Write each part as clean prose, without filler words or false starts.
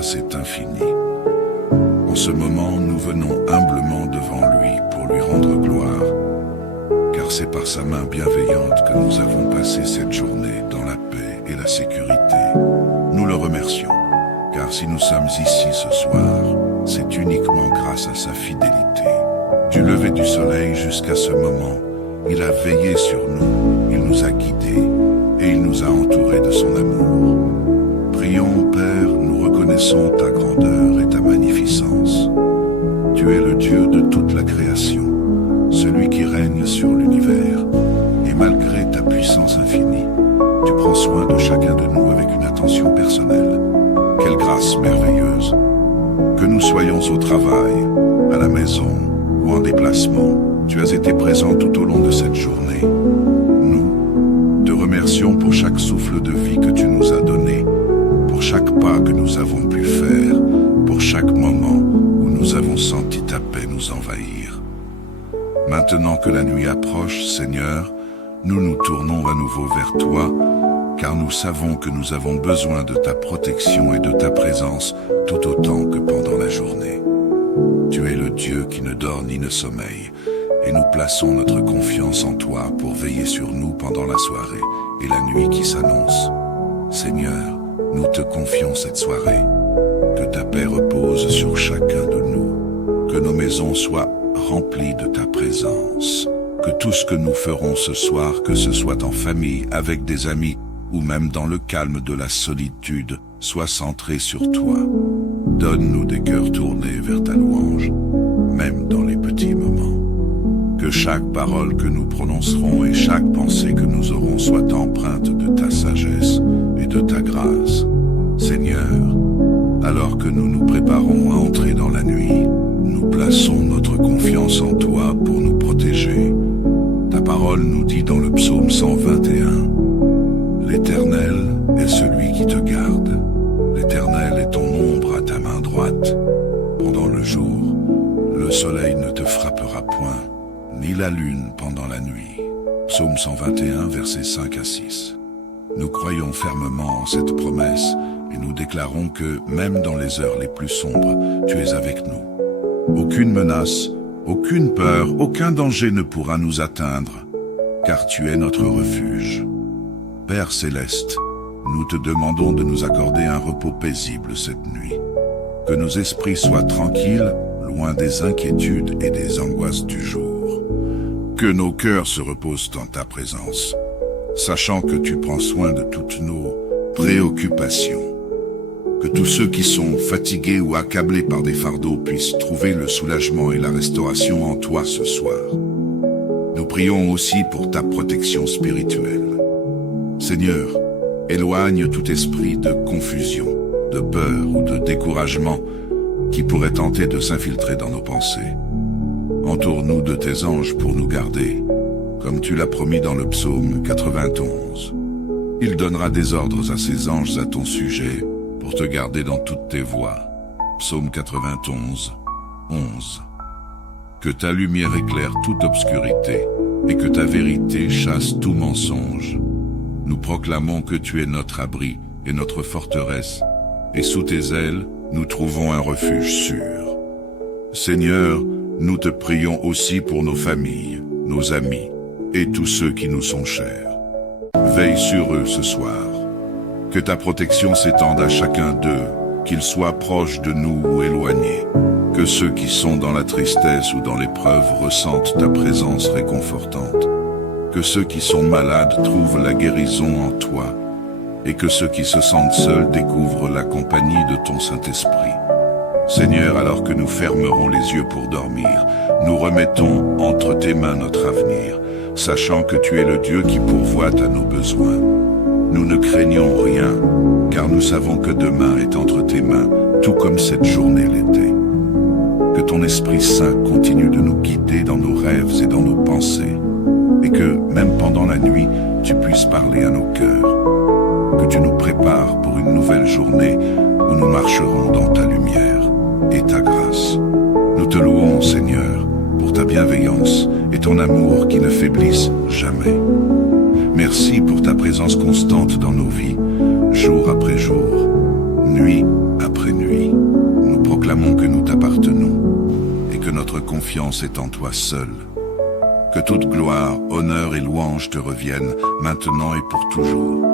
grâce est infinie. En ce moment, nous venons humblement devant lui pour lui rendre gloire, car c'est par sa main bienveillante que nous avons passé cette journée dans la paix et la sécurité. Nous le remercions, car si nous sommes ici ce soir, c'est uniquement grâce à sa fidélité. Du lever du soleil jusqu'à ce moment, il a veillé sur nous, il nous a guidés et il nous a entourés de son amour. Prions, Père, nous reconnaissons ta grandeur et ta magnificence. Tu es le Dieu de toute la création, celui qui règne sur l'univers. Et malgré ta puissance infinie, tu prends soin de chacun de nous avec une attention personnelle. Quelle grâce merveilleuse! Que nous soyons au travail, à la maison ou en déplacement, tu as été présent tout au long de cette journée. Nous te remercions pour chaque souffle de vie que tu nous as donné, pour chaque pas que nous avons pu faire, pour chaque moment où nous avons senti ta paix nous envahir. Maintenant que la nuit approche, Seigneur, nous nous tournons à nouveau vers toi, car nous savons que nous avons besoin de ta protection et de ta présence tout autant que pendant la journée. Tu es le Dieu qui ne dort ni ne sommeille, et nous plaçons notre confiance en toi pour veiller sur nous pendant la soirée et la nuit qui s'annonce. Seigneur, nous te confions cette soirée. Que ta paix repose sur chacun de nous, que nos maisons soient remplies de ta présence, que tout ce que nous ferons ce soir, que ce soit en famille, avec des amis, ou même dans le calme de la solitude, soit centré sur toi. Donne-nous des cœurs tournés vers ta louange, même dans les petits moments. Que chaque parole que nous prononcerons et chaque pensée que nous aurons soit empreinte de ta sagesse et de ta grâce. Seigneur, alors que nous nous préparons à entrer dans la nuit, nous plaçons notre confiance en toi pour nous protéger. Ta parole nous dit dans le psaume 121, « L'Éternel est celui qui te garde. L'Éternel est ton ombre à ta main droite. Pendant le jour, le soleil ne te frappera point, ni la lune pendant la nuit. » Psaume 121, versets 5 à 6. Nous croyons fermement en cette promesse et nous déclarons que, même dans les heures les plus sombres, tu es avec nous. Aucune menace, aucune peur, aucun danger ne pourra nous atteindre, car tu es notre refuge. Père céleste, nous te demandons de nous accorder un repos paisible cette nuit. Que nos esprits soient tranquilles, loin des inquiétudes et des angoisses du jour. Que nos cœurs se reposent en ta présence, sachant que tu prends soin de toutes nos préoccupations. Que tous ceux qui sont fatigués ou accablés par des fardeaux puissent trouver le soulagement et la restauration en toi ce soir. Nous prions aussi pour ta protection spirituelle. Seigneur, éloigne tout esprit de confusion, de peur ou de découragement qui pourrait tenter de s'infiltrer dans nos pensées. Entoure-nous de tes anges pour nous garder, comme tu l'as promis dans le psaume 91. Il donnera des ordres à ses anges à ton sujet pour te garder dans toutes tes voies. Psaume 91, 11. Que ta lumière éclaire toute obscurité et que ta vérité chasse tout mensonge. Nous proclamons que tu es notre abri et notre forteresse, et sous tes ailes, nous trouvons un refuge sûr. Seigneur, nous te prions aussi pour nos familles, nos amis et tous ceux qui nous sont chers. Veille sur eux ce soir. Que ta protection s'étende à chacun d'eux, qu'ils soient proches de nous ou éloignés. Que ceux qui sont dans la tristesse ou dans l'épreuve ressentent ta présence réconfortante. Que ceux qui sont malades trouvent la guérison en toi. Et que ceux qui se sentent seuls découvrent la compagnie de ton Saint-Esprit. Seigneur, alors que nous fermerons les yeux pour dormir, nous remettons entre tes mains notre avenir, sachant que tu es le Dieu qui pourvoit à nos besoins. Nous ne craignons rien, car nous savons que demain est entre tes mains, tout comme cette journée l'était. Que ton Esprit Saint continue de nous guider dans nos rêves et dans nos pensées, et que, même pendant la nuit, tu puisses parler à nos cœurs. Que tu nous prépares pour une nouvelle journée où nous marcherons dans ta lumière et ta grâce. Nous te louons, Seigneur, pour ta bienveillance et ton amour qui ne faiblissent jamais. Merci pour ta présence constante dans nos vies, jour après jour, nuit après nuit. proclamons que nous t'appartenons et que notre confiance est en toi seul. Que toute gloire, honneur et louange te reviennent maintenant et pour toujours.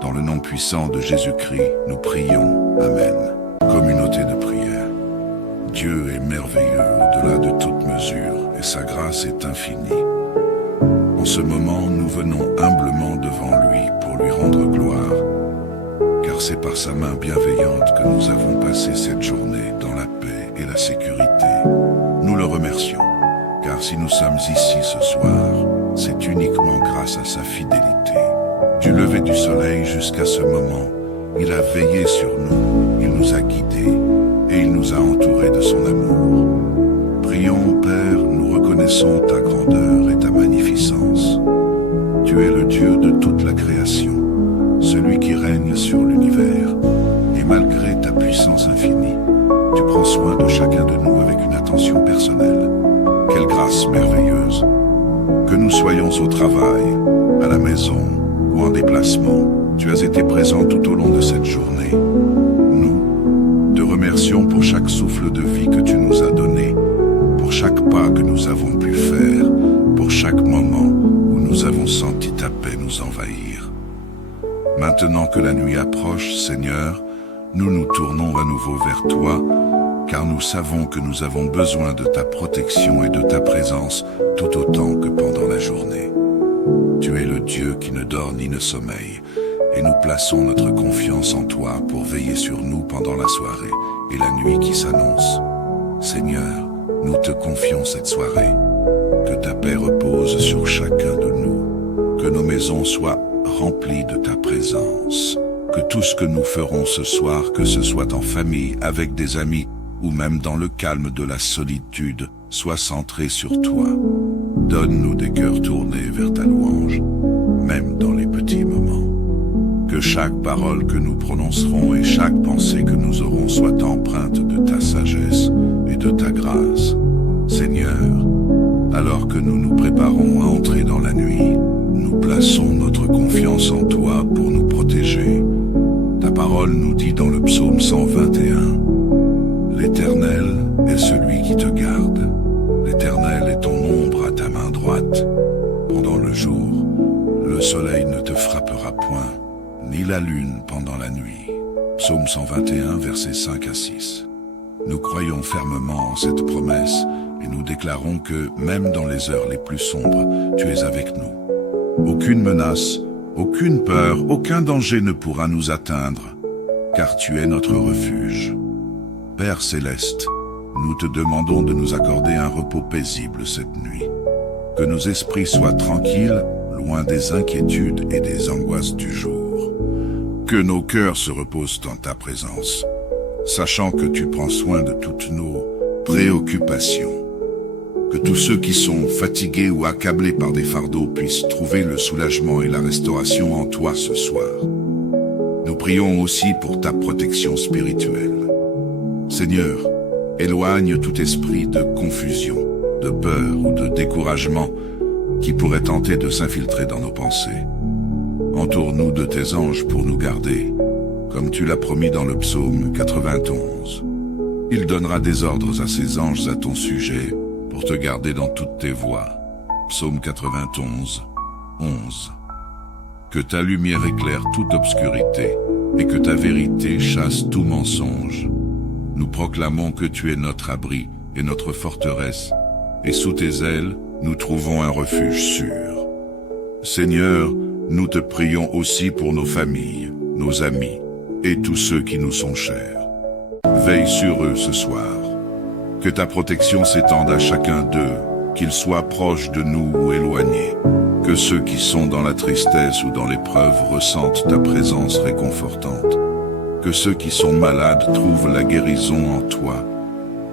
Dans le nom puissant de Jésus-Christ, nous prions. Amen. Communauté de prière. Dieu est merveilleux au-delà de toute mesure et sa grâce est infinie. En ce moment, nous venons humblement devant lui pour lui rendre gloire, car c'est par sa main bienveillante que nous avons passé cette journée dans la paix et la sécurité. Nous le remercions, car si nous sommes ici ce soir, c'est uniquement grâce à sa fidélité. Du lever du soleil jusqu'à ce moment, il a veillé sur nous, il nous a guidés et il nous a entourés de son amour. Prions, Père, nous reconnaissons ta grandeur et ta magnificence. Tu es le Dieu de toute la création, celui qui règne sur l'univers. Et malgré ta puissance infinie, tu prends soin de chacun de nous avec une attention personnelle. Quelle grâce merveilleuse! Que nous soyons au travail, à la maison ou en déplacement, tu as été présent tout au long de cette journée. Nous te remercions pour chaque souffle de vie que tu nous as donné, pour chaque pas que nous avons pu faire, pour chaque moment où nous avons senti ta paix nous envahir. Maintenant que la nuit approche, Seigneur, nous nous tournons à nouveau vers toi, car nous savons que nous avons besoin de ta protection et de ta présence tout autant que pendant la journée. Tu es le Dieu qui ne dort ni ne sommeille, et nous plaçons notre confiance en toi pour veiller sur nous pendant la soirée et la nuit qui s'annonce. Seigneur, nous te confions cette soirée. Que ta paix repose sur chacun de nous, que nos maisons soient remplies de ta présence, que tout ce que nous ferons ce soir, que ce soit en famille, avec des amis, ou même dans le calme de la solitude, soit centré sur toi. Donne-nous des cœurs tournés vers ta louange, même dans les petits moments. Que chaque parole que nous prononcerons et chaque pensée que nous aurons soit empreinte de ta sagesse et de ta grâce. Seigneur, alors que nous nous préparons à entrer dans la nuit, nous plaçons notre confiance en toi pour nous protéger. Ta parole nous dit dans le psaume 121, « L'Éternel est celui qui te garde. L'Éternel est ton ombre à ta main droite. Pendant le jour, le soleil ne te frappera point, ni la lune pendant la nuit. » Psaume 121, versets 5 à 6. Nous croyons fermement en cette promesse et nous déclarons que, même dans les heures les plus sombres, tu es avec nous. Aucune menace, aucune peur, aucun danger ne pourra nous atteindre, car tu es notre refuge. Père céleste, nous te demandons de nous accorder un repos paisible cette nuit. Que nos esprits soient tranquilles, loin des inquiétudes et des angoisses du jour. Que nos cœurs se reposent en ta présence, sachant que tu prends soin de toutes nos préoccupations. Que tous ceux qui sont fatigués ou accablés par des fardeaux puissent trouver le soulagement et la restauration en toi ce soir. Nous prions aussi pour ta protection spirituelle. Seigneur, éloigne tout esprit de confusion, de peur ou de découragement qui pourrait tenter de s'infiltrer dans nos pensées. Entoure-nous de tes anges pour nous garder, comme tu l'as promis dans le psaume 91. Il donnera des ordres à ses anges à ton sujet pour te garder dans toutes tes voies. Psaume 91, 11. Que ta lumière éclaire toute obscurité et que ta vérité chasse tout mensonge. Nous proclamons que tu es notre abri et notre forteresse, et sous tes ailes, nous trouvons un refuge sûr. Seigneur, nous te prions aussi pour nos familles, nos amis et tous ceux qui nous sont chers. Veille sur eux ce soir. Que ta protection s'étende à chacun d'eux, qu'ils soient proches de nous ou éloignés. Que ceux qui sont dans la tristesse ou dans l'épreuve ressentent ta présence réconfortante. Que ceux qui sont malades trouvent la guérison en toi.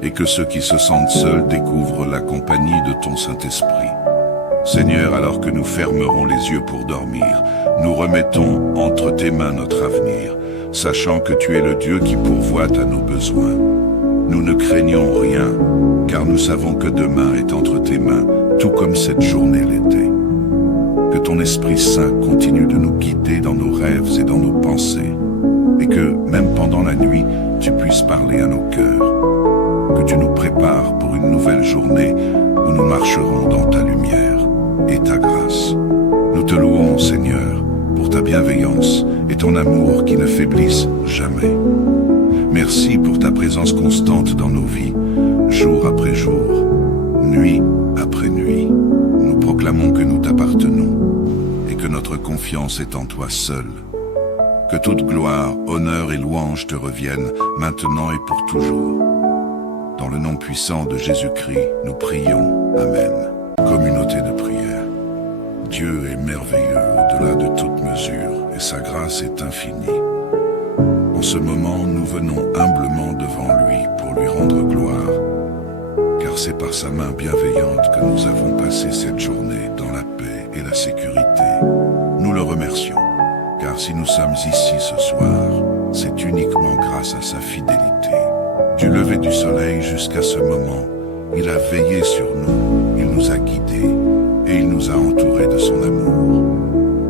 Et que ceux qui se sentent seuls découvrent la compagnie de ton Saint-Esprit. Seigneur, alors que nous fermerons les yeux pour dormir, nous remettons entre tes mains notre avenir, sachant que tu es le Dieu qui pourvoit à nos besoins. Nous ne craignons rien, car nous savons que demain est entre tes mains, tout comme cette journée l'était. Que ton Esprit Saint continue de nous guider dans nos rêves et dans nos pensées, et que, même pendant la nuit, tu puisses parler à nos cœurs. Que tu nous prépares pour une nouvelle journée où nous marcherons dans ta lumière et ta grâce. Nous te louons, Seigneur, pour ta bienveillance et ton amour qui ne faiblissent jamais. Merci pour ta présence constante dans nos vies, jour après jour, nuit après nuit. Nous proclamons que nous t'appartenons et que notre confiance est en toi seul. Que toute gloire, honneur et louange te reviennent maintenant et pour toujours. Dans le nom puissant de Jésus-Christ, nous prions. Amen. Communauté de prière. Dieu est merveilleux au-delà de toute mesure et sa grâce est infinie. En ce moment, nous venons humblement devant lui pour lui rendre gloire, car c'est par sa main bienveillante que nous avons passé cette journée dans la paix et la sécurité. Nous le remercions, car si nous sommes ici ce soir, c'est uniquement grâce à sa fidélité. Du lever du soleil jusqu'à ce moment, il a veillé sur nous, il nous a guidés et il nous a entourés de son amour.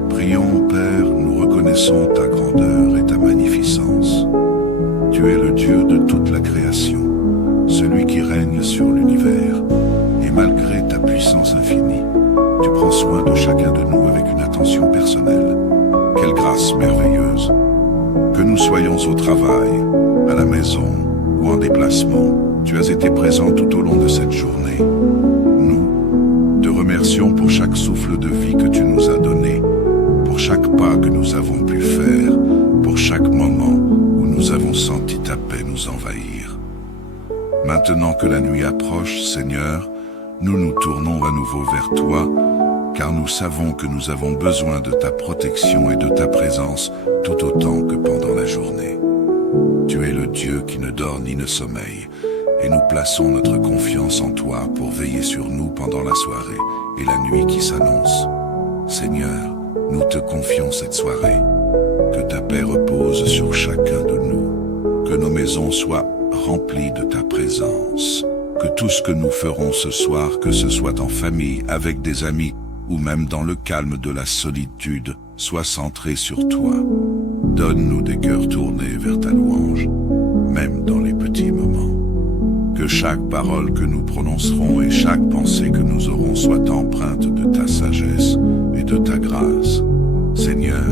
Prions, Père, nous reconnaissons ta grandeur et ta magnificence. Tu es le Dieu de toute la création, celui qui règne sur l'univers. Et malgré ta puissance infinie, tu prends soin de chacun de nous avec une attention personnelle. Quelle grâce merveilleuse! Que nous soyons au travail, à la maison ou en déplacement, tu as été présent tout au long de cette journée. Nous te remercions pour chaque souffle de vie que tu nous as donné, pour chaque pas que nous avons pu faire, pour chaque moment où nous avons senti ta paix nous envahir. Maintenant que la nuit approche, Seigneur, nous nous tournons à nouveau vers toi, car nous savons que nous avons besoin de ta protection et de ta présence tout autant que pendant la journée. Tu es le Dieu qui ne dort ni ne sommeille, et nous plaçons notre confiance en toi pour veiller sur nous pendant la soirée et la nuit qui s'annonce. Seigneur, nous te confions cette soirée. Que ta paix repose sur chacun de nous, que nos maisons soient remplies de ta présence, que tout ce que nous ferons ce soir, que ce soit en famille, avec des amis, ou même dans le calme de la solitude, soit centré sur toi. Donne-nous des cœurs tournés vers ta louange, même dans les petits moments. Que chaque parole que nous prononcerons et chaque pensée que nous aurons soit empreinte de ta sagesse et de ta grâce. Seigneur,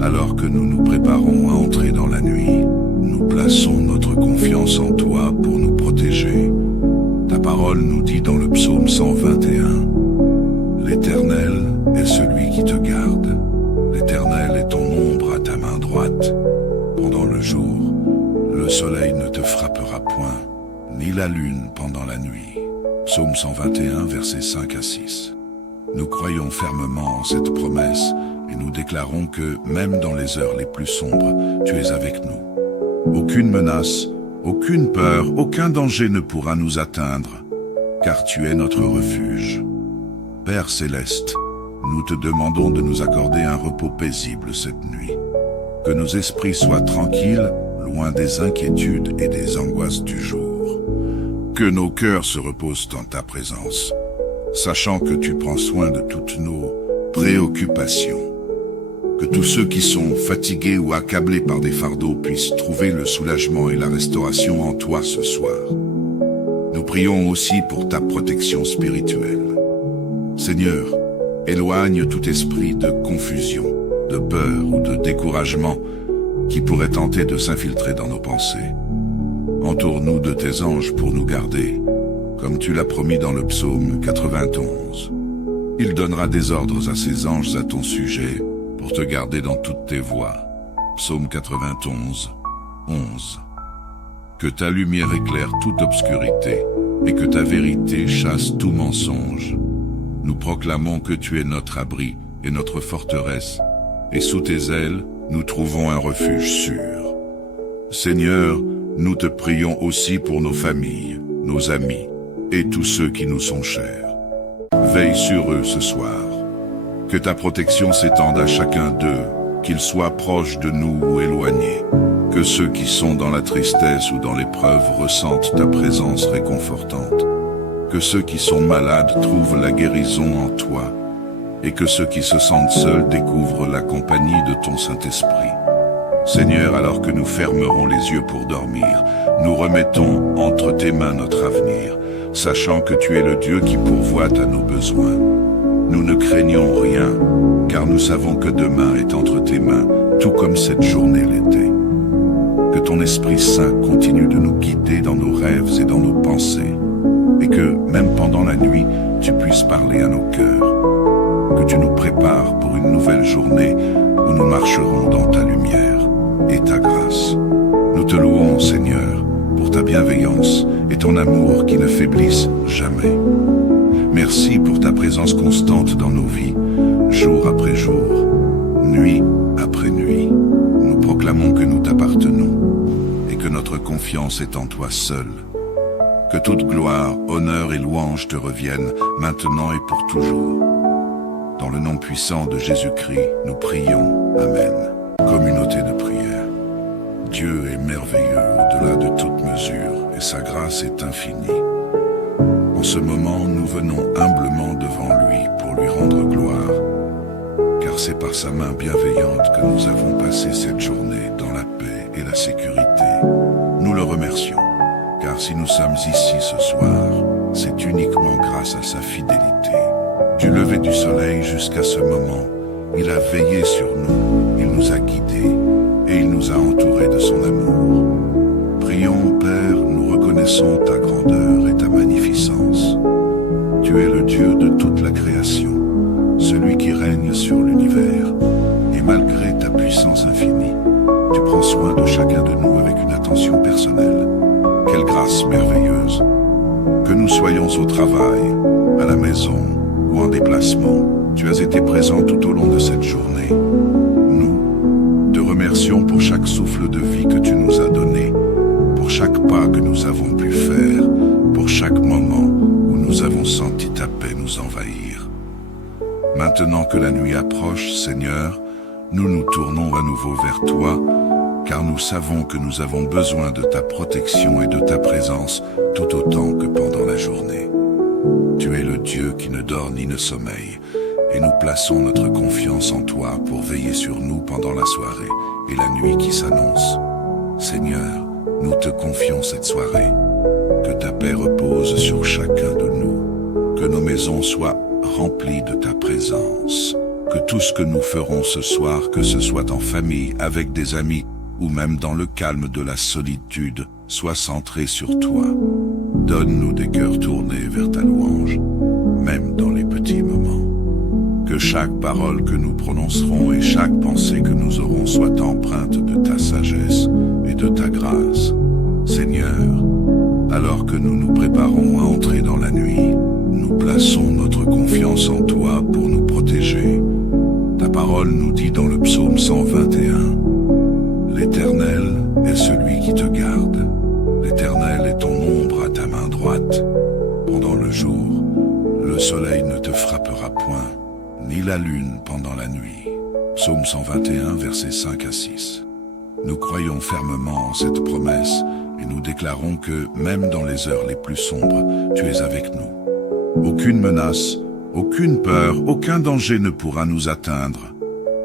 alors que nous nous préparons à entrer dans la nuit, nous plaçons notre confiance en toi pour nous protéger. Ta parole nous dit dans le psaume 121, « L'Éternel est celui qui te garde. L'Éternel est ton ombre à ta main droite. Pendant le jour, le soleil ne te frappera point, ni la lune pendant la nuit. » Psaume 121, versets 5 à 6. Nous croyons fermement en cette promesse et nous déclarons que, même dans les heures les plus sombres, tu es avec nous. Aucune menace, aucune peur, aucun danger ne pourra nous atteindre, car tu es notre refuge. Père céleste, nous te demandons de nous accorder un repos paisible cette nuit. Que nos esprits soient tranquilles, loin des inquiétudes et des angoisses du jour. Que nos cœurs se reposent en ta présence, sachant que tu prends soin de toutes nos préoccupations. Que tous ceux qui sont fatigués ou accablés par des fardeaux puissent trouver le soulagement et la restauration en toi ce soir. Nous prions aussi pour ta protection spirituelle. Seigneur, éloigne tout esprit de confusion, de peur ou de découragement qui pourrait tenter de s'infiltrer dans nos pensées. Entoure-nous de tes anges pour nous garder, comme tu l'as promis dans le psaume 91. Il donnera des ordres à ses anges à ton sujet pour te garder dans toutes tes voies. Psaume 91, 11. Que ta lumière éclaire toute obscurité et que ta vérité chasse tout mensonge. Nous proclamons que tu es notre abri et notre forteresse, et sous tes ailes, nous trouvons un refuge sûr. Seigneur, nous te prions aussi pour nos familles, nos amis et tous ceux qui nous sont chers. Veille sur eux ce soir. Que ta protection s'étende à chacun d'eux, qu'ils soient proches de nous ou éloignés. Que ceux qui sont dans la tristesse ou dans l'épreuve ressentent ta présence réconfortante. Que ceux qui sont malades trouvent la guérison en toi. Et que ceux qui se sentent seuls découvrent la compagnie de ton Saint-Esprit. Seigneur, alors que nous fermerons les yeux pour dormir, nous remettons entre tes mains notre avenir, sachant que tu es le Dieu qui pourvoit à nos besoins. Nous ne craignons rien, car nous savons que demain est entre tes mains, tout comme cette journée l'était. Que ton Esprit Saint continue de nous guider dans nos rêves et dans nos pensées, et que, même pendant la nuit, tu puisses parler à nos cœurs. Que tu nous prépares pour une nouvelle journée où nous marcherons dans ta lumière et ta grâce. Nous te louons, Seigneur, pour ta bienveillance et ton amour qui ne faiblissent jamais. Merci pour ta présence constante dans nos vies, jour après jour, nuit après nuit. Nous proclamons que nous t'appartenons et que notre confiance est en toi seul. Que toute gloire, honneur et louange te reviennent maintenant et pour toujours. Dans le nom puissant de Jésus-Christ, nous prions. Amen. Communauté de prière. Dieu est merveilleux au-delà de toute mesure et sa grâce est infinie. En ce moment, nous venons humblement devant lui pour lui rendre gloire, car c'est par sa main bienveillante que nous avons passé cette journée dans la paix et la sécurité. Nous le remercions, car si nous sommes ici ce soir, c'est uniquement grâce à sa fidélité. Du lever du soleil jusqu'à ce moment, il a veillé sur nous, il nous a guidés et il nous a entourés de son amour. Prions, Père, nous reconnaissons ta grandeur et ta magnificence. Tu es le Dieu de toute la création, celui qui règne sur l'univers. Et malgré ta puissance infinie, tu prends soin de chacun de nous avec une attention personnelle. Quelle grâce merveilleuse! Que nous soyons au travail, à la maison ou en déplacement, tu as été présent tout au long de cette journée. Nous te remercions pour chaque souffle de vie que tu nous as donné, pour chaque pas que nous avons pu faire, pour chaque moment où nous avons senti ta paix nous envahir. Maintenant que la nuit approche, Seigneur, nous nous tournons à nouveau vers toi, car nous savons que nous avons besoin de ta protection et de ta présence tout autant que pendant la journée. Tu es le Dieu qui ne dort ni ne sommeille, et nous plaçons notre confiance en toi pour veiller sur nous pendant la soirée et la nuit qui s'annonce. Seigneur, nous te confions cette soirée. Que ta paix repose sur chacun de nous, que nos maisons soient remplies de ta présence, que tout ce que nous ferons ce soir, que ce soit en famille, avec des amis, ou même dans le calme de la solitude, soit centré sur toi. Donne-nous des cœurs tournés vers ta louange, même dans les petits moments. Que chaque parole que nous prononcerons et chaque pensée que nous aurons soit empreinte de ta sagesse et de ta grâce. Seigneur, alors que nous nous préparons à entrer dans la nuit, nous plaçons notre confiance en toi pour nous protéger. Ta parole nous dit dans le psaume 121, l'Éternel est celui qui te garde. L'Éternel est ton ombre à ta main droite. Pendant le jour, le soleil ne te frappera point, ni la lune pendant la nuit. Psaume 121, versets 5 à 6. Nous croyons fermement en cette promesse et nous déclarons que, même dans les heures les plus sombres, tu es avec nous. Aucune menace, aucune peur, aucun danger ne pourra nous atteindre,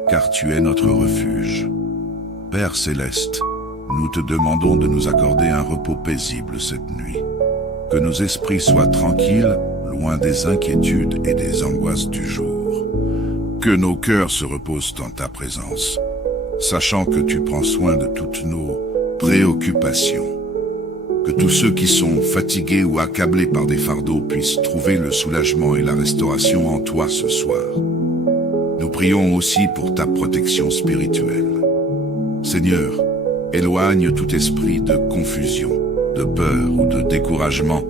car tu es notre refuge. Père céleste, nous te demandons de nous accorder un repos paisible cette nuit. Que nos esprits soient tranquilles, loin des inquiétudes et des angoisses du jour. Que nos cœurs se reposent en ta présence, sachant que tu prends soin de toutes nos préoccupations. Que tous ceux qui sont fatigués ou accablés par des fardeaux puissent trouver le soulagement et la restauration en toi ce soir. Nous prions aussi pour ta protection spirituelle. Seigneur, éloigne tout esprit de confusion, de peur ou de découragement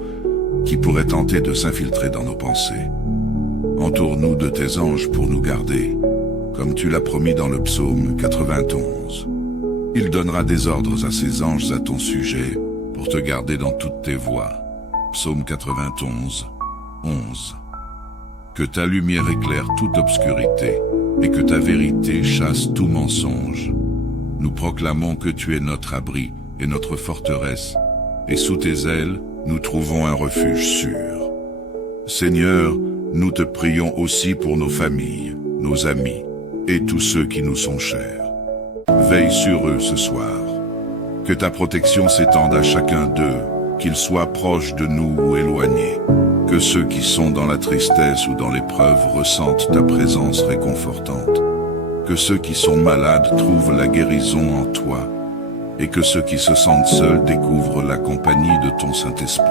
qui pourrait tenter de s'infiltrer dans nos pensées. Entoure-nous de tes anges pour nous garder, comme tu l'as promis dans le psaume 91. Il donnera des ordres à ses anges à ton sujet pour te garder dans toutes tes voies. Psaume 91, 11. Que ta lumière éclaire toute obscurité et que ta vérité chasse tout mensonge. Nous proclamons que tu es notre abri et notre forteresse, et sous tes ailes, nous trouvons un refuge sûr. Seigneur, nous te prions aussi pour nos familles, nos amis et tous ceux qui nous sont chers. veille sur eux ce soir. Que ta protection s'étende à chacun d'eux, qu'ils soient proches de nous ou éloignés. Que ceux qui sont dans la tristesse ou dans l'épreuve ressentent ta présence réconfortante. Que ceux qui sont malades trouvent la guérison en toi. Et que ceux qui se sentent seuls découvrent la compagnie de ton Saint-Esprit.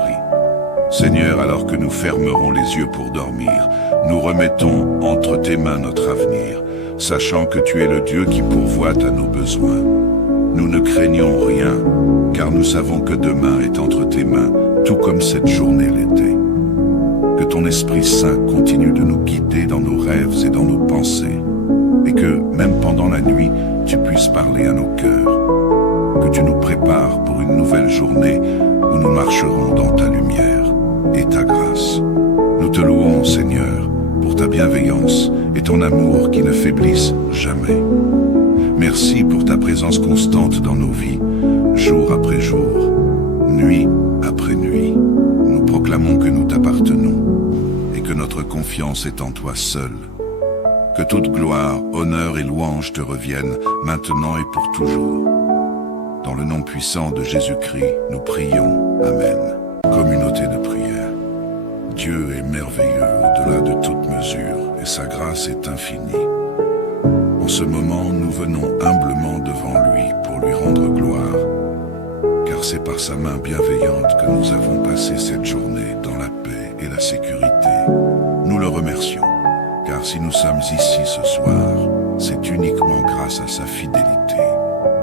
Seigneur, alors que nous fermerons les yeux pour dormir, nous remettons entre tes mains notre avenir, sachant que tu es le Dieu qui pourvoit à nos besoins. Nous ne craignons rien, car nous savons que demain est entre tes mains, tout comme cette journée l'était. Que ton Esprit Saint continue de nous guider dans nos rêves et dans nos pensées, et que, même pendant la nuit, tu puisses parler à nos cœurs. Que tu nous prépares pour une nouvelle journée où nous marcherons dans ta lumière et ta grâce. Nous te louons, Seigneur, pour ta bienveillance et ton amour qui ne faiblissent jamais. Merci pour ta présence constante dans nos vies, jour après jour, nuit après nuit. Nous proclamons que nous t'appartenons et que notre confiance est en toi seul. Que toute gloire, honneur et louange te reviennent maintenant et pour toujours. Dans le nom puissant de Jésus-Christ, nous prions. Amen. Communauté de prière. Dieu est merveilleux au-delà de toute mesure et sa grâce est infinie. En ce moment, nous venons humblement devant lui pour lui rendre gloire, car c'est par sa main bienveillante que nous avons passé cette journée dans la paix et la sécurité. Nous le remercions, car si nous sommes ici ce soir, c'est uniquement grâce à sa fidélité.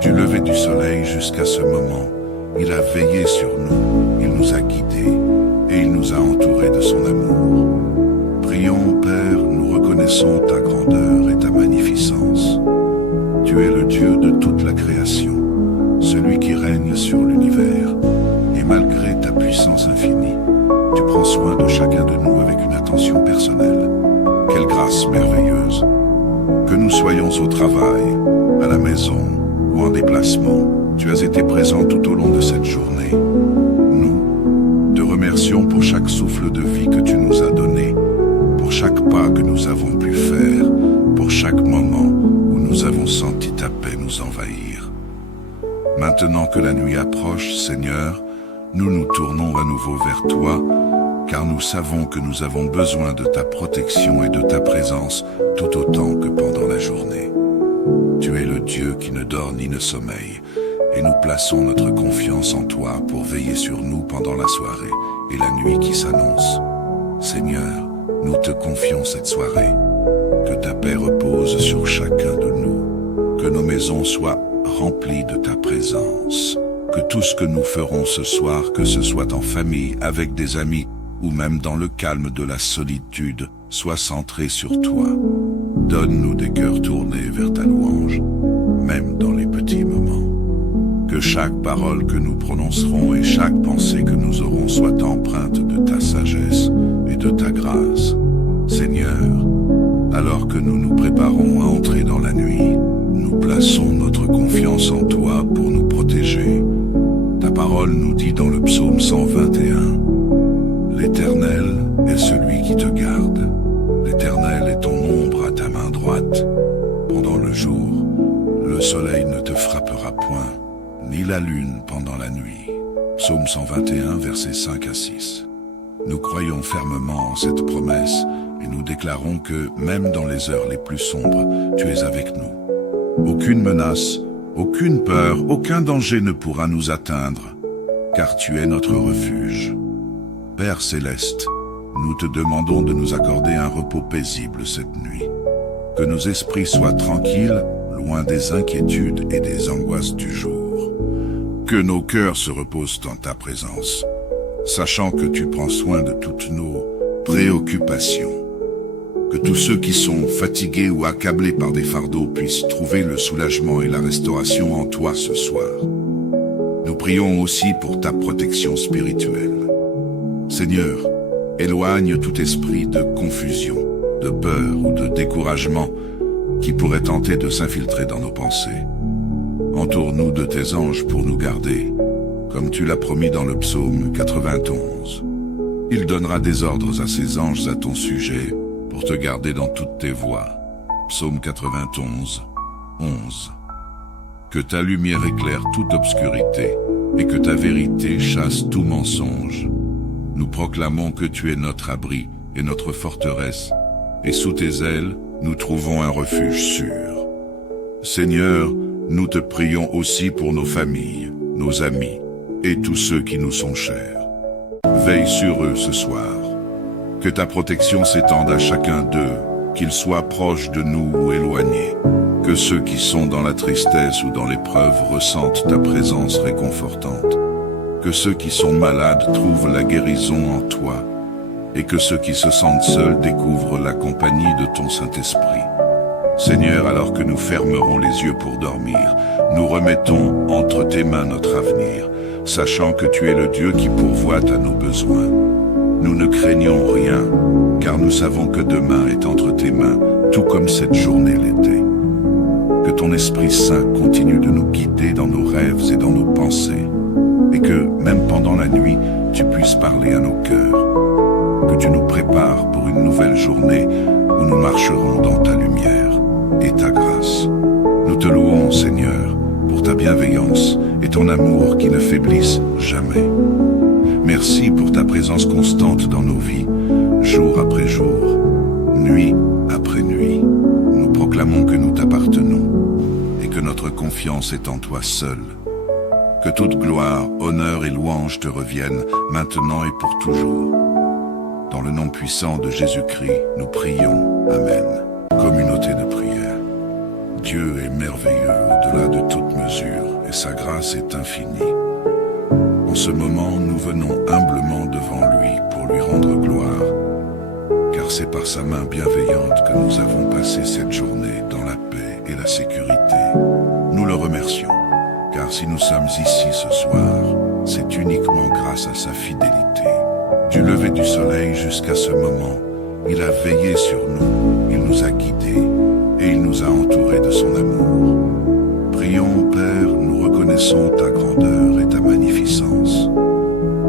Du lever du soleil jusqu'à ce moment, il a veillé sur nous, il nous a guidés et il nous a entourés de son amour. Prions, Père, nous reconnaissons ta grandeur et ta magnificence. Tu es le Dieu de toute la création, celui qui règne sur l'univers. Et malgré ta puissance infinie, tu prends soin de chacun de nous avec une attention personnelle. Quelle grâce merveilleuse! Que nous soyons au travail, à la maison ou en déplacement, tu as été présent tout au long de cette journée. Nous te remercions pour chaque souffle de vie que tu nous as donné, pour chaque pas que nous avons pu faire, pour chaque moment où nous avons senti ta paix nous envahir. Maintenant que la nuit approche, Seigneur, nous nous tournons à nouveau vers toi, car nous savons que nous avons besoin de ta protection et de ta présence tout autant que pendant la journée. Tu es le Dieu qui ne dort ni ne sommeille, et nous plaçons notre confiance en toi pour veiller sur nous pendant la soirée et la nuit qui s'annonce. Seigneur, nous te confions cette soirée. Que ta paix repose sur chacun de nous, que nos maisons soient remplies de ta présence, que tout ce que nous ferons ce soir, que ce soit en famille, avec des amis, ou même dans le calme de la solitude, soit centré sur toi. Donne-nous des cœurs tournés vers ta louange, même dans les petits moments. Que chaque parole que nous prononcerons et chaque pensée que nous aurons soit empreinte de ta sagesse et de ta grâce. Seigneur, alors que nous nous préparons à entrer dans la nuit, nous plaçons notre confiance en toi pour nous protéger. Ta parole nous dit dans le psaume 121, « L'Éternel est celui qui te garde. L'Éternel est ton ombre à ta main droite. Pendant le jour, le soleil ne te frappera point, ni la lune pendant la nuit. » Psaume 121, versets 5 à 6. Nous croyons fermement en cette promesse et nous déclarons que, même dans les heures les plus sombres, tu es avec nous. Aucune menace, aucune peur, aucun danger ne pourra nous atteindre, car tu es notre refuge. Père céleste, nous te demandons de nous accorder un repos paisible cette nuit. Que nos esprits soient tranquilles, loin des inquiétudes et des angoisses du jour. Que nos cœurs se reposent en ta présence, sachant que tu prends soin de toutes nos préoccupations. Que tous ceux qui sont fatigués ou accablés par des fardeaux puissent trouver le soulagement et la restauration en toi ce soir. Nous prions aussi pour ta protection spirituelle. Seigneur, éloigne tout esprit de confusion, de peur ou de découragement qui pourrait tenter de s'infiltrer dans nos pensées. Entoure-nous de tes anges pour nous garder, comme tu l'as promis dans le psaume 91. Il donnera des ordres à ses anges à ton sujet pour te garder dans toutes tes voies. Psaume 91, 11. Que ta lumière éclaire toute obscurité, et que ta vérité chasse tout mensonge. Nous proclamons que tu es notre abri et notre forteresse, et sous tes ailes, nous trouvons un refuge sûr. Seigneur, nous te prions aussi pour nos familles, nos amis, et tous ceux qui nous sont chers. Veille sur eux ce soir. Que ta protection s'étende à chacun d'eux, qu'ils soient proches de nous ou éloignés. Que ceux qui sont dans la tristesse ou dans l'épreuve ressentent ta présence réconfortante. Que ceux qui sont malades trouvent la guérison en toi. Et que ceux qui se sentent seuls découvrent la compagnie de ton Saint-Esprit. Seigneur, alors que nous fermerons les yeux pour dormir, nous remettons entre tes mains notre avenir, sachant que tu es le Dieu qui pourvoit à nos besoins. Nous ne craignons rien, car nous savons que demain est entre tes mains, tout comme cette journée l'était. Que ton Esprit Saint continue de nous guider dans nos rêves et dans nos pensées, et que, même pendant la nuit, tu puisses parler à nos cœurs. Que tu nous prépares pour une nouvelle journée où nous marcherons dans ta lumière et ta grâce. Nous te louons, Seigneur, pour ta bienveillance et ton amour qui ne faiblissent jamais. Merci pour ta présence constante dans nos vies, jour après jour, nuit après nuit. Nous proclamons que nous t'appartenons et que notre confiance est en toi seul. Que toute gloire, honneur et louange te reviennent maintenant et pour toujours. Dans le nom puissant de Jésus-Christ, nous prions. Amen. Communauté de prière. Dieu est merveilleux au-delà de toute mesure et sa grâce est infinie. En ce moment, nous venons humblement devant lui pour lui rendre gloire, car c'est par sa main bienveillante que nous avons passé cette journée dans la paix et la sécurité. Nous le remercions, car si nous sommes ici ce soir, c'est uniquement grâce à sa fidélité. Du lever du soleil jusqu'à ce moment, il a veillé sur nous, il nous a guidés et il nous a entourés de son amour. Prions, Père, nous reconnaissons ta grandeur et ta magnificence.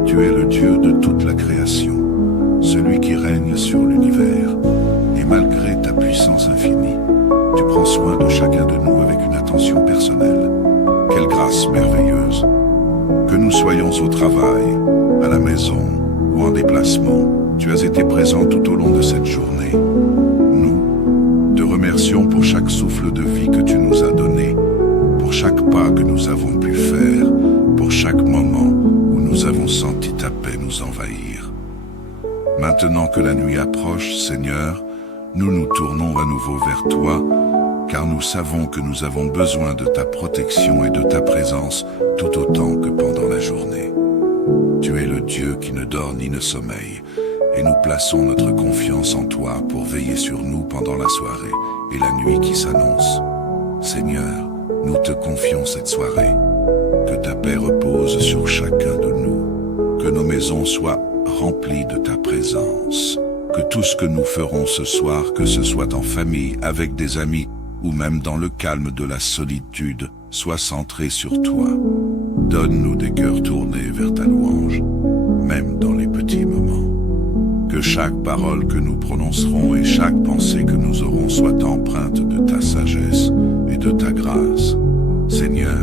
Tu es le Dieu de toute la création, celui qui règne sur l'univers. Et malgré ta puissance infinie, tu prends soin de chacun de nous avec une attention personnelle. Quelle grâce merveilleuse! Que nous soyons au travail, à la maison ou en déplacement, tu as été présent tout au long de cette journée. Nous te remercions pour chaque souffle de vie que tu nous as donné, pour chaque pas que nous avons pu faire, pour chaque moment où nous avons senti ta paix nous envahir. Maintenant que la nuit approche, Seigneur, nous nous tournons à nouveau vers toi, car nous savons que nous avons besoin de ta protection et de ta présence tout autant que pendant la journée. Tu es le Dieu qui ne dort ni ne sommeille, et nous plaçons notre confiance en toi pour veiller sur nous pendant la soirée et la nuit qui s'annonce. Seigneur, nous te confions cette soirée. Que ta paix repose sur chacun de nous. Que nos maisons soient remplies de ta présence. Que tout ce que nous ferons ce soir, que ce soit en famille, avec des amis, ou même dans le calme de la solitude, soit centré sur toi. Donne-nous des cœurs tournés vers ta louange, même dans les petits moments. Que chaque parole que nous prononcerons et chaque pensée que nous aurons soit empreinte de ta sagesse et de ta grâce. Seigneur,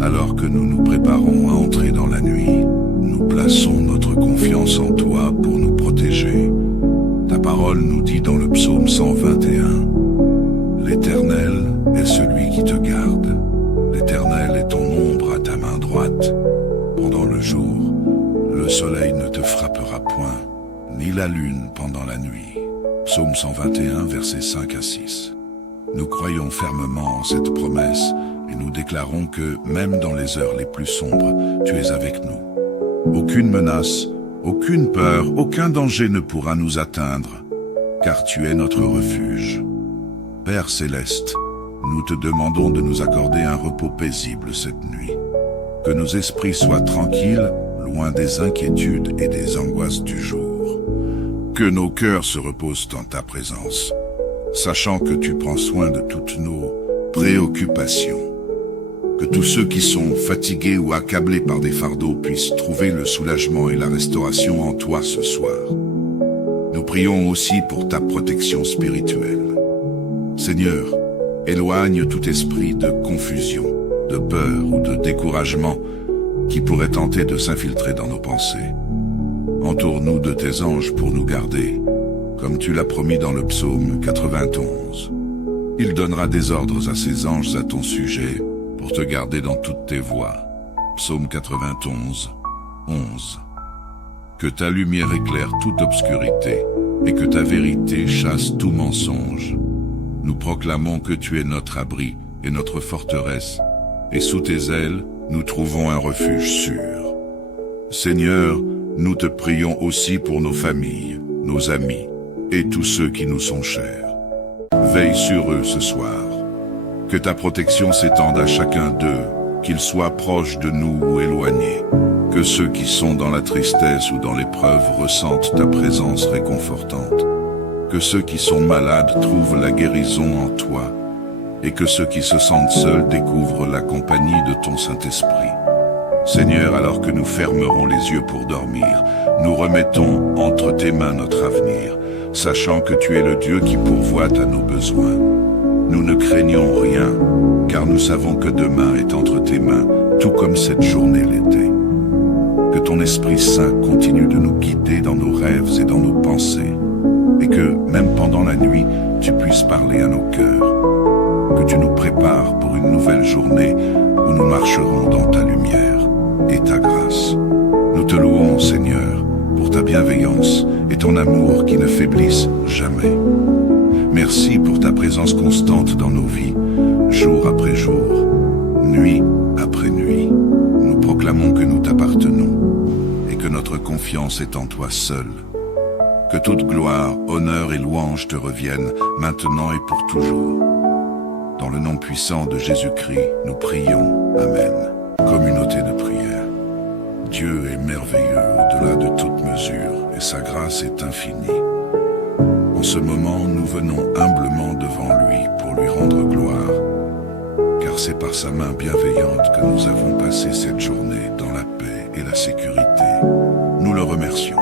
alors que nous nous préparons à entrer dans la nuit, nous plaçons notre confiance en toi pour nous protéger. Ta parole nous dit dans le psaume 121, l'Éternel est celui qui te garde. L'Éternel est ton ombre à ta main droite. Pendant le jour, le soleil ne te frappera point, ni la lune pendant la nuit. Psaume 121, versets 5 à 6. Nous croyons fermement en cette promesse et nous déclarons que, même dans les heures les plus sombres, tu es avec nous. Aucune menace, aucune peur, aucun danger ne pourra nous atteindre, car tu es notre refuge. Père céleste, nous te demandons de nous accorder un repos paisible cette nuit. Que nos esprits soient tranquilles, loin des inquiétudes et des angoisses du jour. Que nos cœurs se reposent en ta présence, sachant que tu prends soin de toutes nos préoccupations. Que tous ceux qui sont fatigués ou accablés par des fardeaux puissent trouver le soulagement et la restauration en toi ce soir. Nous prions aussi pour ta protection spirituelle. Seigneur, Éloigne tout esprit de confusion, de peur ou de découragement qui pourrait tenter de s'infiltrer dans nos pensées. Entoure-nous de tes anges pour nous garder, comme tu l'as promis dans le psaume 91. Il donnera des ordres à ses anges à ton sujet pour te garder dans toutes tes voies. Psaume 91, 11. Que ta lumière éclaire toute obscurité et que ta vérité chasse tout mensonge. Nous proclamons que tu es notre abri et notre forteresse, et sous tes ailes, nous trouvons un refuge sûr. Seigneur, nous te prions aussi pour nos familles, nos amis et tous ceux qui nous sont chers. Veille sur eux ce soir. Que ta protection s'étende à chacun d'eux, qu'ils soient proches de nous ou éloignés. Que ceux qui sont dans la tristesse ou dans l'épreuve ressentent ta présence réconfortante. Que ceux qui sont malades trouvent la guérison en toi. Et que ceux qui se sentent seuls découvrent la compagnie de ton Saint-Esprit. Seigneur, alors que nous fermerons les yeux pour dormir, nous remettons entre tes mains notre avenir, sachant que tu es le Dieu qui pourvoit à nos besoins. Nous ne craignons rien, car nous savons que demain est entre tes mains, tout comme cette journée l'était. Que ton Esprit Saint continue de nous guider dans nos rêves et dans nos pensées, et que, même pendant la nuit, tu puisses parler à nos cœurs. Que tu nous prépares pour une nouvelle journée où nous marcherons dans ta lumière et ta grâce. Nous te louons, Seigneur, pour ta bienveillance et ton amour qui ne faiblissent jamais. Merci pour ta présence constante dans nos vies, jour après jour, nuit après nuit. Nous proclamons que nous t'appartenons et que notre confiance est en toi seul. Que toute gloire, honneur et louange te reviennent maintenant et pour toujours. Dans le nom puissant de Jésus-Christ, nous prions. Amen. Communauté de prière. Dieu est merveilleux au-delà de toute mesure et sa grâce est infinie. En ce moment, nous venons humblement devant lui pour lui rendre gloire, car c'est par sa main bienveillante que nous avons passé cette journée dans la paix et la sécurité. Nous le remercions,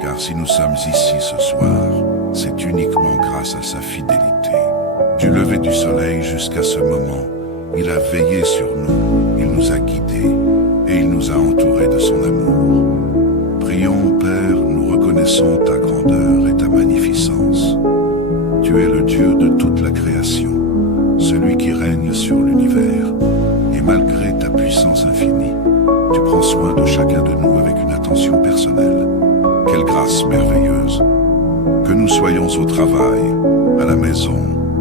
car si nous sommes ici ce soir, c'est uniquement grâce à sa fidélité. Du lever du soleil jusqu'à ce moment, il a veillé sur nous, il nous a guidés et il nous a entourés de son amour. Prions, Père, nous reconnaissons ta grandeur et ta magnificence. Tu es le Dieu de toute la création, celui qui règne sur l'univers. Et malgré ta puissance infinie, tu prends soin de chacun de nous avec une attention personnelle. Quelle grâce merveilleuse! Que nous soyons au travail, à la maison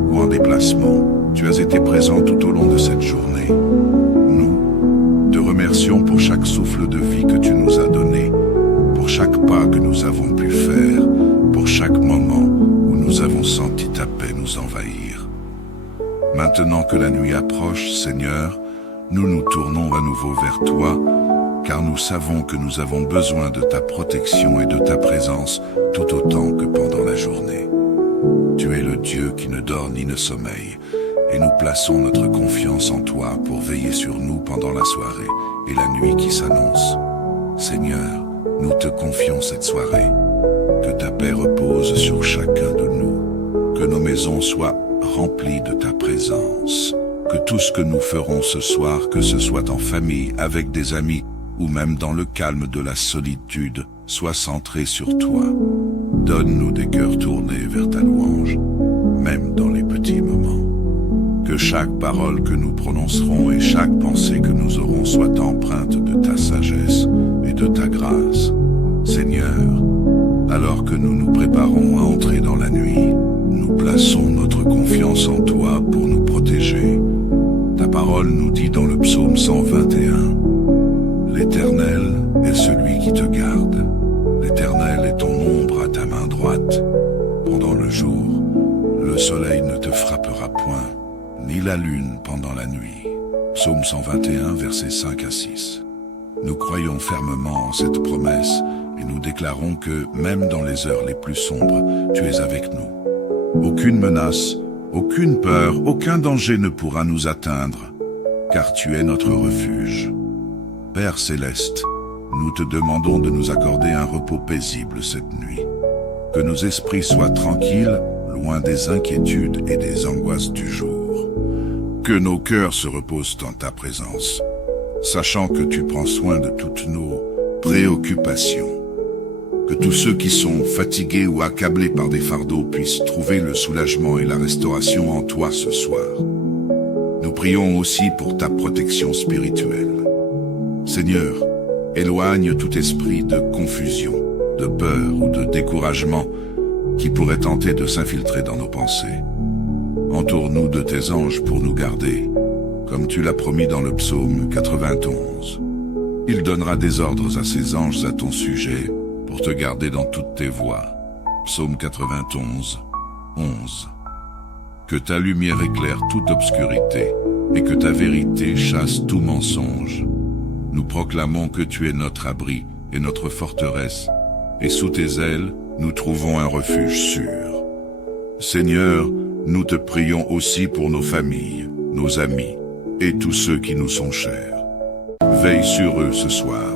ou en déplacement, tu as été présent tout au long de cette journée. Nous te remercions pour chaque souffle de vie que tu nous as donné, pour chaque pas que nous avons pu faire, pour chaque moment où nous avons senti ta paix nous envahir. Maintenant que la nuit approche, Seigneur, nous nous tournons à nouveau vers toi, car nous savons que nous avons besoin de ta protection et de ta présence tout autant que pendant la journée. Tu es le Dieu qui ne dort ni ne sommeille, et nous plaçons notre confiance en toi pour veiller sur nous pendant la soirée et la nuit qui s'annonce. Seigneur, nous te confions cette soirée. Que ta paix repose sur chacun de nous, que nos maisons soient remplies de ta présence, que tout ce que nous ferons ce soir, que ce soit en famille, avec des amis, ou même dans le calme de la solitude, soit centré sur toi. Donne-nous des cœurs tournés vers ta louange, même dans les petits moments. Que chaque parole que nous prononcerons et chaque pensée que nous aurons soit empreinte de ta sagesse et de ta grâce. Seigneur, alors que nous nous préparons à entrer dans la nuit, nous plaçons notre confiance en toi pour nous protéger. Ta parole nous dit dans le psaume 121, « L'Éternel est celui qui te garde. L'Éternel est ton ombre à ta main droite. Pendant le jour, le soleil ne te frappera point, ni la lune pendant la nuit. » Psaume 121, versets 5 à 6. Nous croyons fermement en cette promesse et nous déclarons que, même dans les heures les plus sombres, tu es avec nous. Aucune menace, aucune peur, aucun danger ne pourra nous atteindre, car tu es notre refuge. Père céleste, nous te demandons de nous accorder un repos paisible cette nuit. Que nos esprits soient tranquilles, loin des inquiétudes et des angoisses du jour. Que nos cœurs se reposent en ta présence, sachant que tu prends soin de toutes nos préoccupations. Que tous ceux qui sont fatigués ou accablés par des fardeaux puissent trouver le soulagement et la restauration en toi ce soir. Nous prions aussi pour ta protection spirituelle. Seigneur, éloigne tout esprit de confusion, de peur ou de découragement qui pourrait tenter de s'infiltrer dans nos pensées. Entoure-nous de tes anges pour nous garder, comme tu l'as promis dans le psaume 91. Il donnera des ordres à ses anges à ton sujet, pour te garder dans toutes tes voies. Psaume 91, 11. Que ta lumière éclaire toute obscurité, et que ta vérité chasse tout mensonge. Nous proclamons que tu es notre abri et notre forteresse, et sous tes ailes, nous trouvons un refuge sûr. Seigneur, nous te prions aussi pour nos familles, nos amis, et tous ceux qui nous sont chers. Veille sur eux ce soir.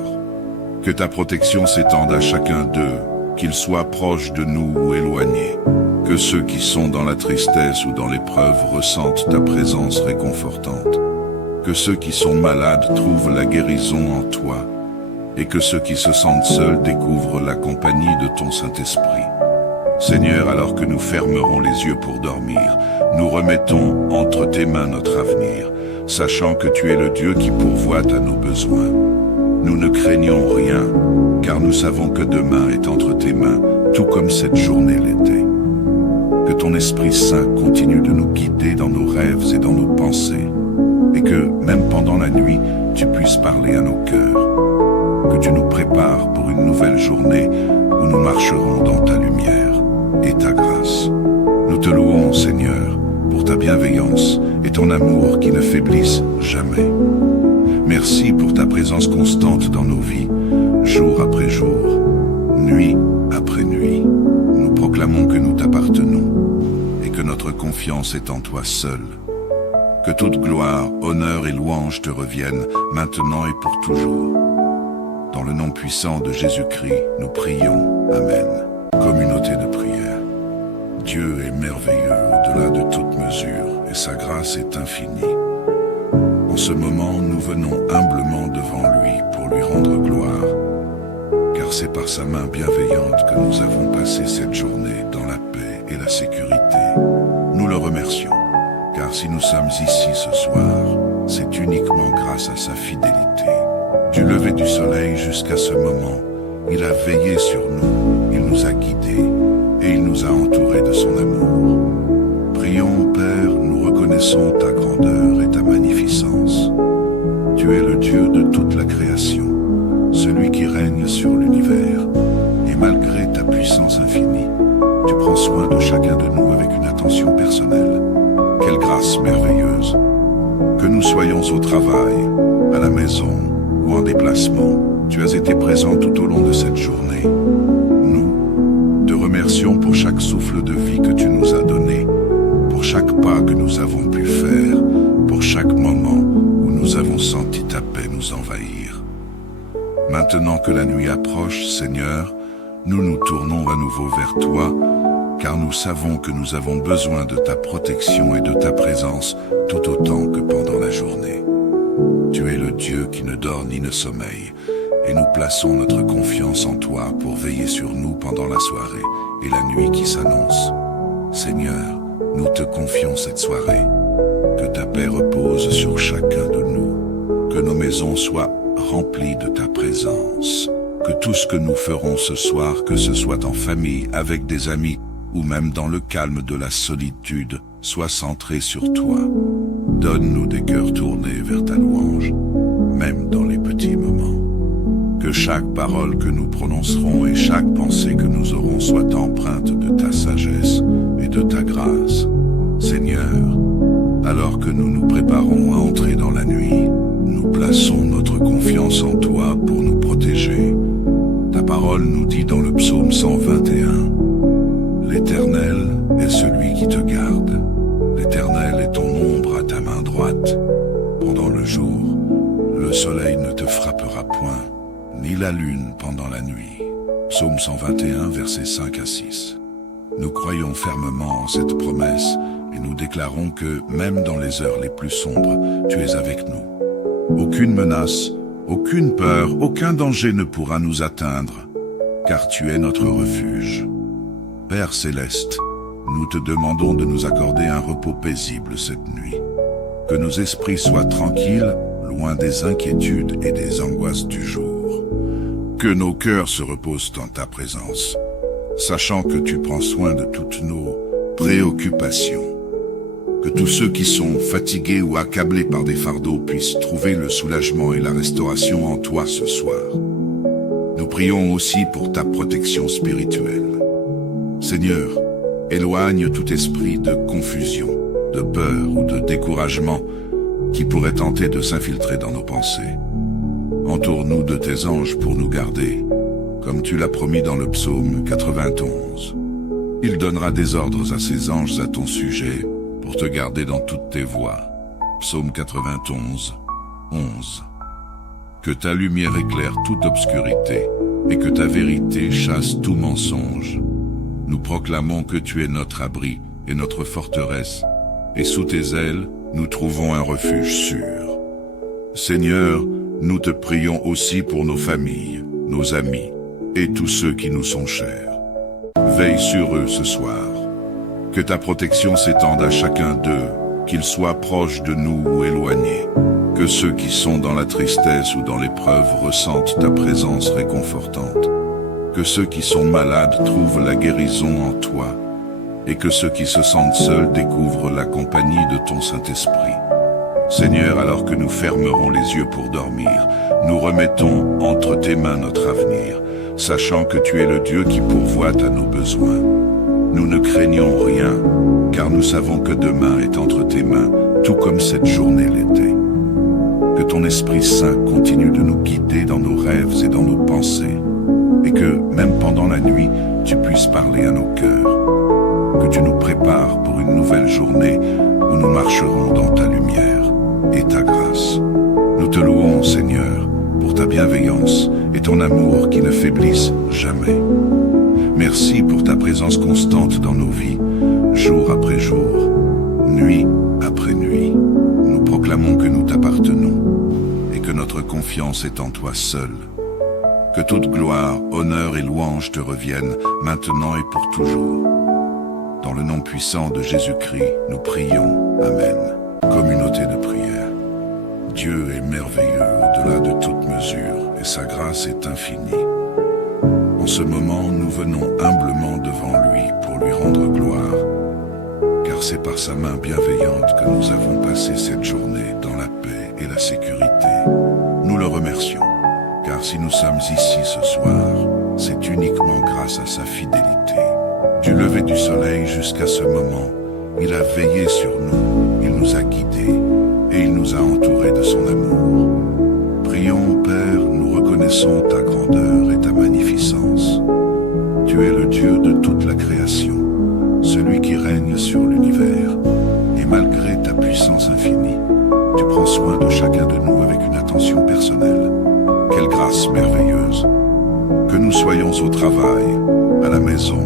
Que ta protection s'étende à chacun d'eux, qu'ils soient proches de nous ou éloignés. Que ceux qui sont dans la tristesse ou dans l'épreuve ressentent ta présence réconfortante. Que ceux qui sont malades trouvent la guérison en toi. Et que ceux qui se sentent seuls découvrent la compagnie de ton Saint-Esprit. Seigneur, alors que nous fermerons les yeux pour dormir, nous remettons entre tes mains notre avenir, sachant que tu es le Dieu qui pourvoit à nos besoins. Nous ne craignons rien, car nous savons que demain est entre tes mains, tout comme cette journée l'était. Que ton Esprit Saint continue de nous guider dans nos rêves et dans nos pensées, et que, même pendant la nuit, tu puisses parler à nos cœurs. Que tu nous prépares pour une nouvelle journée où nous marcherons dans ta lumière et ta grâce. Nous te louons, Seigneur, pour ta bienveillance et ton amour qui ne faiblissent jamais. Merci pour ta présence constante dans nos vies, jour après jour, nuit après nuit. Nous proclamons que nous t'appartenons et que notre confiance est en toi seul. Que toute gloire, honneur et louange te reviennent maintenant et pour toujours. Dans le nom puissant de Jésus-Christ, nous prions. Amen. Communauté de prière. Dieu est merveilleux au-delà de toute mesure et sa grâce est infinie. En ce moment, nous venons humblement devant lui pour lui rendre gloire, car c'est par sa main bienveillante que nous avons passé cette journée dans la paix et la sécurité. Nous le remercions, car si nous sommes ici ce soir, c'est uniquement grâce à sa fidélité. Du lever du soleil jusqu'à ce moment, il a veillé sur nous, il nous a guidés et il nous a entourés de son amour. Prions, Père, nous reconnaissons ta grandeur et ta magnificence. Tu es le Dieu de toute la création, celui qui règne sur l'univers. Et malgré ta puissance infinie, tu prends soin de chacun de nous avec une attention personnelle. Quelle grâce merveilleuse! Que nous soyons au travail, à la maison ou en déplacement, tu as été présent tout au long de cette journée. Nous te remercions pour chaque souffle de vie que tu nous as donné, pour chaque pas que nous avons pu faire, pour chaque moment où nous avons senti ta paix nous envahir. Maintenant que la nuit approche, Seigneur, nous nous tournons à nouveau vers toi, car nous savons que nous avons besoin de ta protection et de ta présence tout autant que pendant la journée. Tu es le Dieu qui ne dort ni ne sommeille, et nous plaçons notre confiance en toi pour veiller sur nous pendant la soirée et la nuit qui s'annonce. Seigneur, nous te confions cette soirée. Que ta paix repose sur chacun de nous. Que nos maisons soient remplies de ta présence. Que tout ce que nous ferons ce soir, que ce soit en famille, avec des amis, ou même dans le calme de la solitude, soit centré sur toi. Donne-nous des cœurs tournés vers ta louange, même dans les petits moments. Que chaque parole que nous prononcerons et chaque pensée que nous aurons soit empreinte de ta sagesse et de ta grâce. Seigneur, alors que nous nous préparons à entrer dans la nuit, nous plaçons notre confiance en toi pour nous protéger. Ta parole nous dit dans le psaume 121, l'Éternel est celui qui te garde. L'Éternel est ton ombre à ta main droite. Pendant le jour, le soleil ne te frappera point, ni la lune pendant la nuit. Psaume 121, versets 5 à 6. Nous croyons fermement en cette promesse et nous déclarons que, même dans les heures les plus sombres, tu es avec nous. Aucune menace, aucune peur, aucun danger ne pourra nous atteindre, car tu es notre refuge. Père céleste, nous te demandons de nous accorder un repos paisible cette nuit. Que nos esprits soient tranquilles, loin des inquiétudes et des angoisses du jour. Que nos cœurs se reposent en ta présence, sachant que tu prends soin de toutes nos préoccupations. Que tous ceux qui sont fatigués ou accablés par des fardeaux puissent trouver le soulagement et la restauration en toi ce soir. Nous prions aussi pour ta protection spirituelle. Seigneur, éloigne tout esprit de confusion, de peur ou de découragement qui pourrait tenter de s'infiltrer dans nos pensées. Entoure-nous de tes anges pour nous garder, comme tu l'as promis dans le psaume 91. Il donnera des ordres à ses anges à ton sujet pour te garder dans toutes tes voies. Psaume 91, 11. Que ta lumière éclaire toute obscurité et que ta vérité chasse tout mensonge. Nous proclamons que tu es notre abri et notre forteresse, et sous tes ailes, nous trouvons un refuge sûr. Seigneur, nous te prions aussi pour nos familles, nos amis et tous ceux qui nous sont chers. Veille sur eux ce soir. Que ta protection s'étende à chacun d'eux, qu'ils soient proches de nous ou éloignés. Que ceux qui sont dans la tristesse ou dans l'épreuve ressentent ta présence réconfortante. Que ceux qui sont malades trouvent la guérison en toi. Et que ceux qui se sentent seuls découvrent la compagnie de ton Saint-Esprit. Seigneur, alors que nous fermerons les yeux pour dormir, nous remettons entre tes mains notre avenir, sachant que tu es le Dieu qui pourvoit à nos besoins. Nous ne craignons rien, car nous savons que demain est entre tes mains, tout comme cette journée l'était. Que ton Esprit Saint continue de nous guider dans nos rêves et dans nos pensées, et que, même pendant la nuit, tu puisses parler à nos cœurs. Que tu nous prépares pour une nouvelle journée où nous marcherons dans ta lumière et ta grâce. Nous te louons, Seigneur, pour ta bienveillance et ton amour qui ne faiblissent jamais. Merci pour ta présence constante dans nos vies, jour après jour, nuit après nuit. Nous proclamons que nous t'appartenons et que notre confiance est en toi seul. Que toute gloire, honneur et louange te reviennent maintenant et pour toujours. Dans le nom puissant de Jésus-Christ, nous prions. Amen. Communauté de prière. Dieu est merveilleux au-delà de toute mesure et sa grâce est infinie. En ce moment, nous venons humblement devant lui pour lui rendre gloire, car c'est par sa main bienveillante que nous avons passé cette journée dans la paix et la sécurité. Nous le remercions, car si nous sommes ici ce soir, c'est uniquement grâce à sa fidélité. Du lever du soleil jusqu'à ce moment, il a veillé sur nous, il nous a guidés et il nous a entourés de son amour. Prions, Père, nous reconnaissons ta grandeur et ta magnificence. Tu es le Dieu de toute la création, celui qui règne sur l'univers. Et malgré ta puissance infinie, tu prends soin de chacun de nous avec une attention personnelle. Quelle grâce merveilleuse! Que nous soyons au travail, à la maison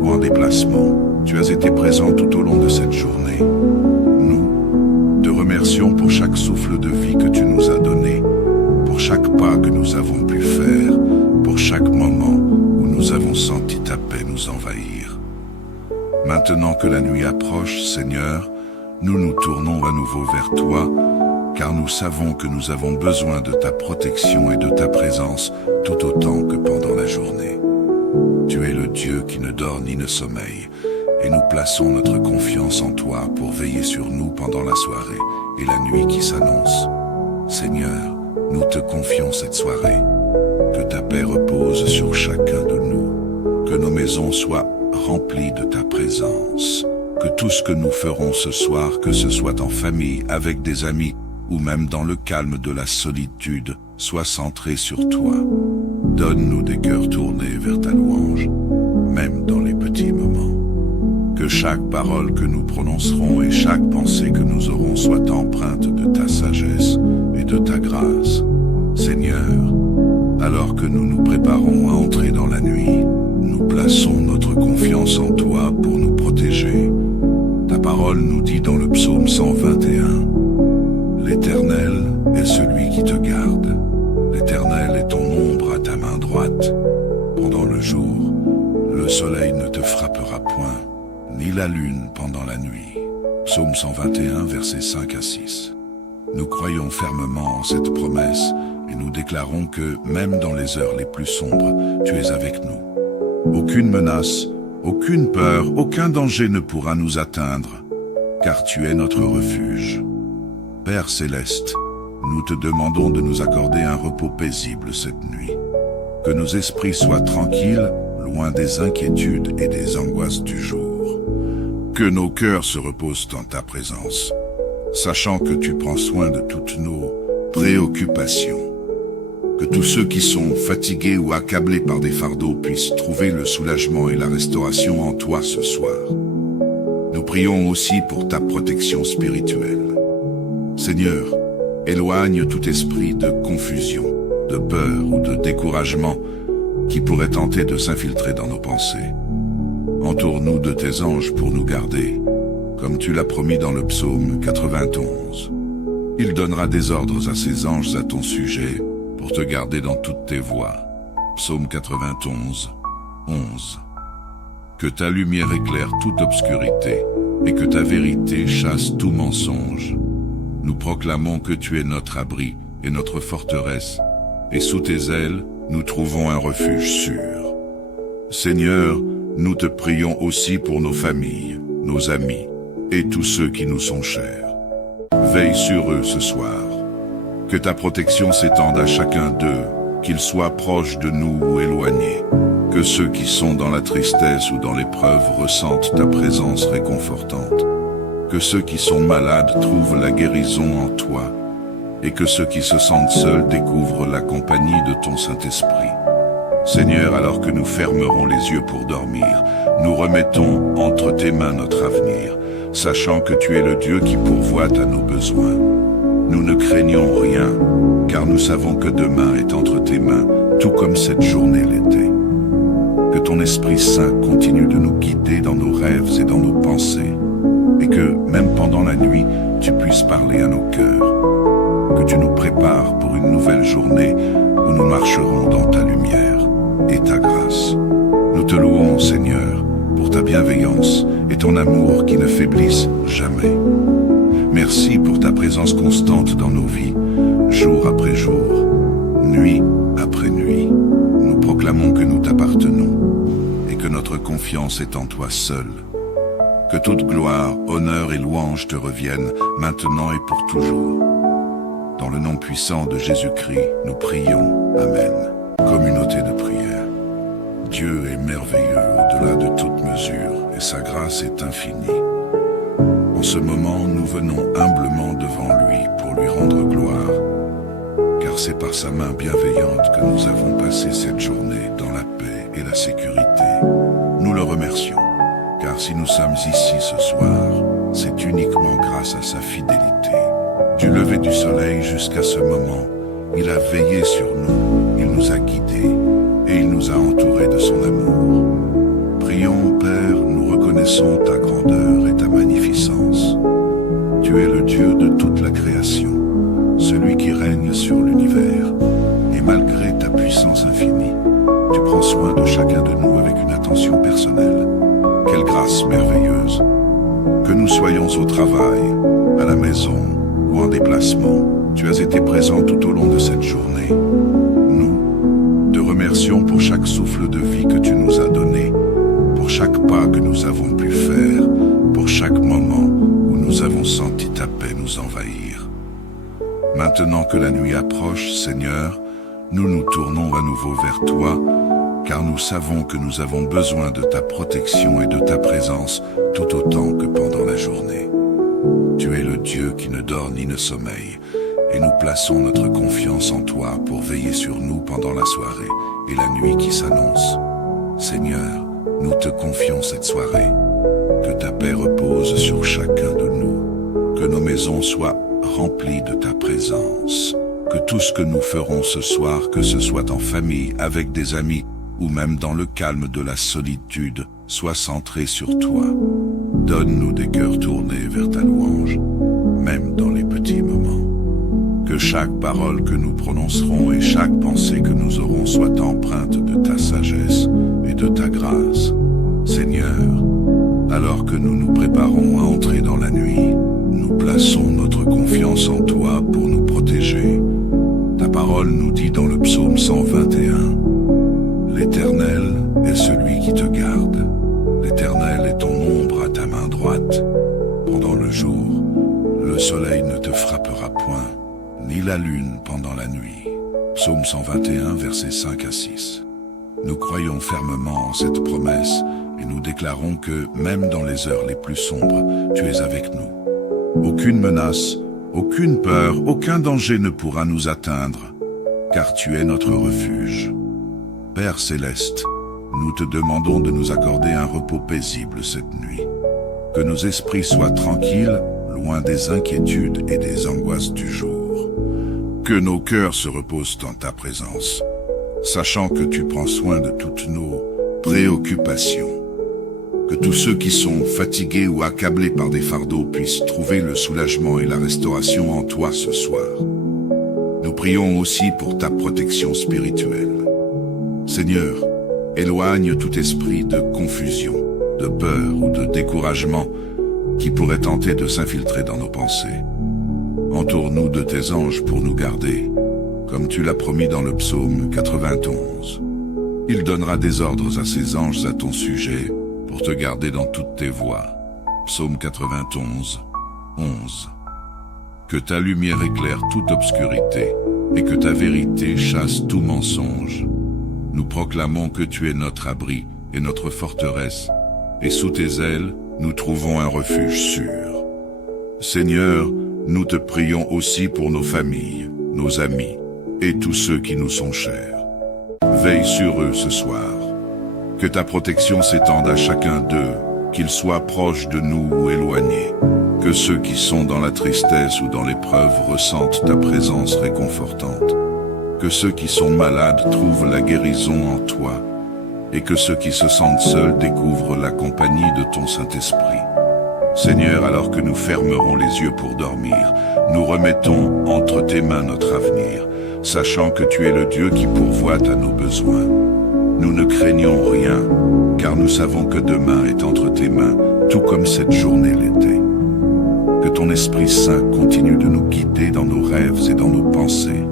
ou en déplacement, tu as été présent tout au long de cette journée. Nous te remercions pour chaque souffle de vie que tu nous as donné, pour chaque pas que nous avons pu faire, pour chaque moment où nous avons senti ta paix nous envahir. Maintenant que la nuit approche, Seigneur, nous nous tournons à nouveau vers toi, car nous savons que nous avons besoin de ta protection et de ta présence tout autant que pendant la journée. Tu es le Dieu qui ne dort ni ne sommeille, et nous plaçons notre confiance en toi pour veiller sur nous pendant la soirée et la nuit qui s'annonce. Seigneur, nous te confions cette soirée. Que ta paix repose sur chacun de nous, que nos maisons soient remplies de ta présence, que tout ce que nous ferons ce soir, que ce soit en famille, avec des amis, ou même dans le calme de la solitude, soit centré sur toi. Donne-nous des cœurs tournés vers ta louange, même dans les petits moments. Que chaque parole que nous prononcerons et chaque pensée que nous aurons soit empreinte de ta sagesse et de ta grâce. Seigneur, alors que nous nous préparons à entrer dans la nuit, nous plaçons notre confiance en toi pour nous protéger. Ta parole parole nous dit dans le psaume 121, l'Éternel est celui qui te garde. L'Éternel est ton ombre à ta main droite. Pendant le jour, le soleil ne te frappera point, ni la lune pendant la nuit. Psaume 121, versets 5 à 6. Nous croyons fermement en cette promesse et nous déclarons que, même dans les heures les plus sombres, tu es avec nous. Aucune menace, aucune peur, aucun danger ne pourra nous atteindre, car tu es notre refuge. Père céleste, nous te demandons de nous accorder un repos paisible cette nuit. Que nos esprits soient tranquilles, loin des inquiétudes et des angoisses du jour. Que nos cœurs se reposent en ta présence, sachant que tu prends soin de toutes nos préoccupations. Que tous ceux qui sont fatigués ou accablés par des fardeaux puissent trouver le soulagement et la restauration en toi ce soir. Nous prions aussi pour ta protection spirituelle. Seigneur, éloigne tout esprit de confusion, de peur ou de découragement qui pourrait tenter de s'infiltrer dans nos pensées. Entoure-nous de tes anges pour nous garder, comme tu l'as promis dans le psaume 91. Il donnera des ordres à ses anges à ton sujet pour te garder dans toutes tes voies. Psaume 91, 11. Que ta lumière éclaire toute obscurité et que ta vérité chasse tout mensonge. Nous proclamons que tu es notre abri et notre forteresse, et sous tes ailes, nous trouvons un refuge sûr. Seigneur, nous te prions aussi pour nos familles, nos amis et tous ceux qui nous sont chers. Veille sur eux ce soir. Que ta protection s'étende à chacun d'eux, qu'ils soient proches de nous ou éloignés. Que ceux qui sont dans la tristesse ou dans l'épreuve ressentent ta présence réconfortante. Que ceux qui sont malades trouvent la guérison en toi. Et que ceux qui se sentent seuls découvrent la compagnie de ton Saint-Esprit. Seigneur, alors que nous fermerons les yeux pour dormir, nous remettons entre tes mains notre avenir, sachant que tu es le Dieu qui pourvoit à nos besoins. Nous ne craignons rien, car nous savons que demain est entre tes mains, tout comme cette journée l'était. Que ton Esprit Saint continue de nous guider dans nos rêves et dans nos pensées, et que, même pendant la nuit, tu puisses parler à nos cœurs. Que tu nous prépares pour une nouvelle journée où nous marcherons dans ta lumière et ta grâce. Nous te louons, Seigneur, pour ta bienveillance et ton amour qui ne faiblissent jamais. Merci pour ta présence constante dans nos vies, jour après jour, nuit après nuit. Nous proclamons que nous t'appartenons et que notre confiance est en toi seul. Que toute gloire, honneur et louange te reviennent maintenant et pour toujours. Dans le nom puissant de Jésus-Christ, nous prions. Amen. Communauté de prière. Dieu est merveilleux au-delà de toute mesure et sa grâce est infinie. En ce moment, nous venons humblement devant lui pour lui rendre gloire, car c'est par sa main bienveillante que nous avons passé cette journée dans la paix et la sécurité. Nous le remercions, car si nous sommes ici ce soir, c'est uniquement grâce à sa fidélité. Du lever du soleil jusqu'à ce moment, il a veillé sur nous, il nous a guidés et il nous a entourés de son amour. Prions, Père, nous reconnaissons ta grandeur et ta magnificence. Tu es le Dieu de toute la création, celui qui règne sur l'univers. Et malgré ta puissance infinie, tu prends soin de chacun de nous avec une attention personnelle. Quelle grâce merveilleuse! Que nous soyons au travail, à la maison ou en déplacement, tu as été présent tout au long de cette journée. Nous te remercions pour chaque souffle de vie que tu nous as donné, pour chaque pas que nous avons pu faire, pour chaque moment où nous avons senti ta paix nous envahir. Maintenant que la nuit approche, Seigneur, nous nous tournons à nouveau vers toi, car nous savons que nous avons besoin de ta protection et de ta présence tout autant que pendant la journée. Tu es le Dieu qui ne dort ni ne sommeille, et nous plaçons notre confiance en toi pour veiller sur nous pendant la soirée et la nuit qui s'annonce. Seigneur, nous te confions cette soirée. Que ta paix repose sur chacun de nous, que nos maisons soient remplies de ta présence, que tout ce que nous ferons ce soir, que ce soit en famille, avec des amis, ou même dans le calme de la solitude, soit centré sur toi. Donne-nous des cœurs tournés vers ta louange, même dans les petits moments. Que chaque parole que nous prononcerons et chaque pensée que nous aurons soit empreinte de ta sagesse et de ta grâce. Seigneur, alors que nous nous préparons à entrer dans la nuit, nous plaçons notre confiance en toi pour nous protéger. Ta parole nous dit dans le psaume 121, « L'Éternel est celui qui te garde. L'Éternel est ton ombre à ta main droite. Pendant le jour, le soleil ne te frappera point, ni la lune pendant la nuit. » Psaume 121, versets 5 à 6. Nous croyons fermement en cette promesse et nous déclarons que, même dans les heures les plus sombres, tu es avec nous. Aucune menace, aucune peur, aucun danger ne pourra nous atteindre, car tu es notre refuge. Père céleste, nous te demandons de nous accorder un repos paisible cette nuit. Que nos esprits soient tranquilles, loin des inquiétudes et des angoisses du jour. Que nos cœurs se reposent en ta présence, sachant que tu prends soin de toutes nos préoccupations. Que tous ceux qui sont fatigués ou accablés par des fardeaux puissent trouver le soulagement et la restauration en toi ce soir. Nous prions aussi pour ta protection spirituelle. Seigneur, éloigne tout esprit de confusion, de peur ou de découragement qui pourrait tenter de s'infiltrer dans nos pensées. Entoure-nous de tes anges pour nous garder, comme tu l'as promis dans le psaume 91. Il donnera des ordres à ses anges à ton sujet pour te garder dans toutes tes voies. Psaume 91, 11. Que ta lumière éclaire toute obscurité et que ta vérité chasse tout mensonge. Nous proclamons que tu es notre abri et notre forteresse, et sous tes ailes, nous trouvons un refuge sûr. Seigneur, nous te prions aussi pour nos familles, nos amis et tous ceux qui nous sont chers. Veille sur eux ce soir. Que ta protection s'étende à chacun d'eux, qu'ils soient proches de nous ou éloignés. Que ceux qui sont dans la tristesse ou dans l'épreuve ressentent ta présence réconfortante. Que ceux qui sont malades trouvent la guérison en toi. Et que ceux qui se sentent seuls découvrent la compagnie de ton Saint-Esprit. Seigneur, alors que nous fermerons les yeux pour dormir, nous remettons entre tes mains notre avenir, sachant que tu es le Dieu qui pourvoit à nos besoins. Nous ne craignons rien, car nous savons que demain est entre tes mains, tout comme cette journée l'était. Que ton Esprit Saint continue de nous guider dans nos rêves et dans nos pensées,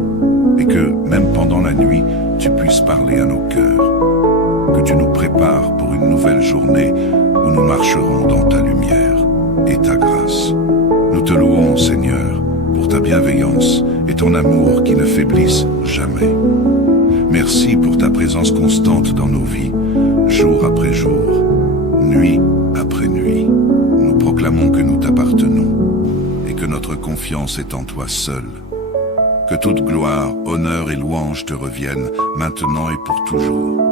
et que, même pendant la nuit, tu puisses parler à nos cœurs. Que tu nous prépares pour une nouvelle journée où nous marcherons dans ta lumière et ta grâce. Nous te louons, Seigneur, pour ta bienveillance et ton amour qui ne faiblissent jamais. Merci pour ta présence constante dans nos vies, jour après jour, nuit après nuit. Nous proclamons que nous t'appartenons et que notre confiance est en toi seul. Que toute gloire, honneur et louange te reviennent maintenant et pour toujours.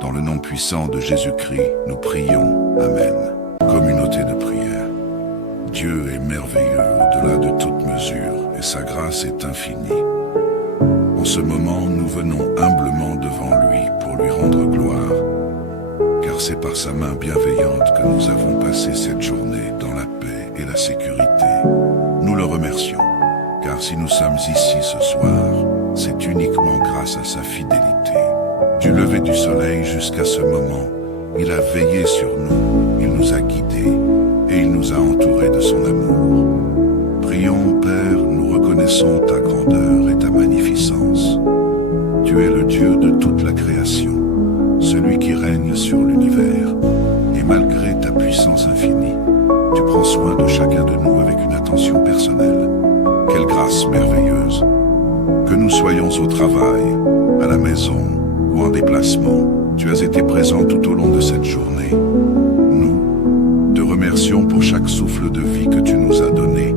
Dans le nom puissant de Jésus-Christ, nous prions. Amen. Communauté de prière. Dieu est merveilleux au-delà de toute mesure et sa grâce est infinie. En ce moment, nous venons humblement devant lui pour lui rendre gloire, car c'est par sa main bienveillante que nous avons passé cette journée dans la paix et la sécurité. Nous le remercions, car si nous sommes ici ce soir, c'est uniquement grâce à sa fidélité. Du lever du soleil jusqu'à ce moment, il a veillé sur nous, il nous a guidés et il nous a entourés de son amour. Prions, Père, nous reconnaissons ta grandeur et ta magnificence. Tu es le Dieu de toute la création, celui qui règne sur l'univers. Et malgré ta puissance infinie, tu prends soin de chacun de nous avec une attention personnelle. Quelle grâce merveilleuse! Que nous soyons au travail, à la maison ou en déplacement, tu as été présent tout au long de cette journée. Nous te remercions pour chaque souffle de vie que tu nous as donné,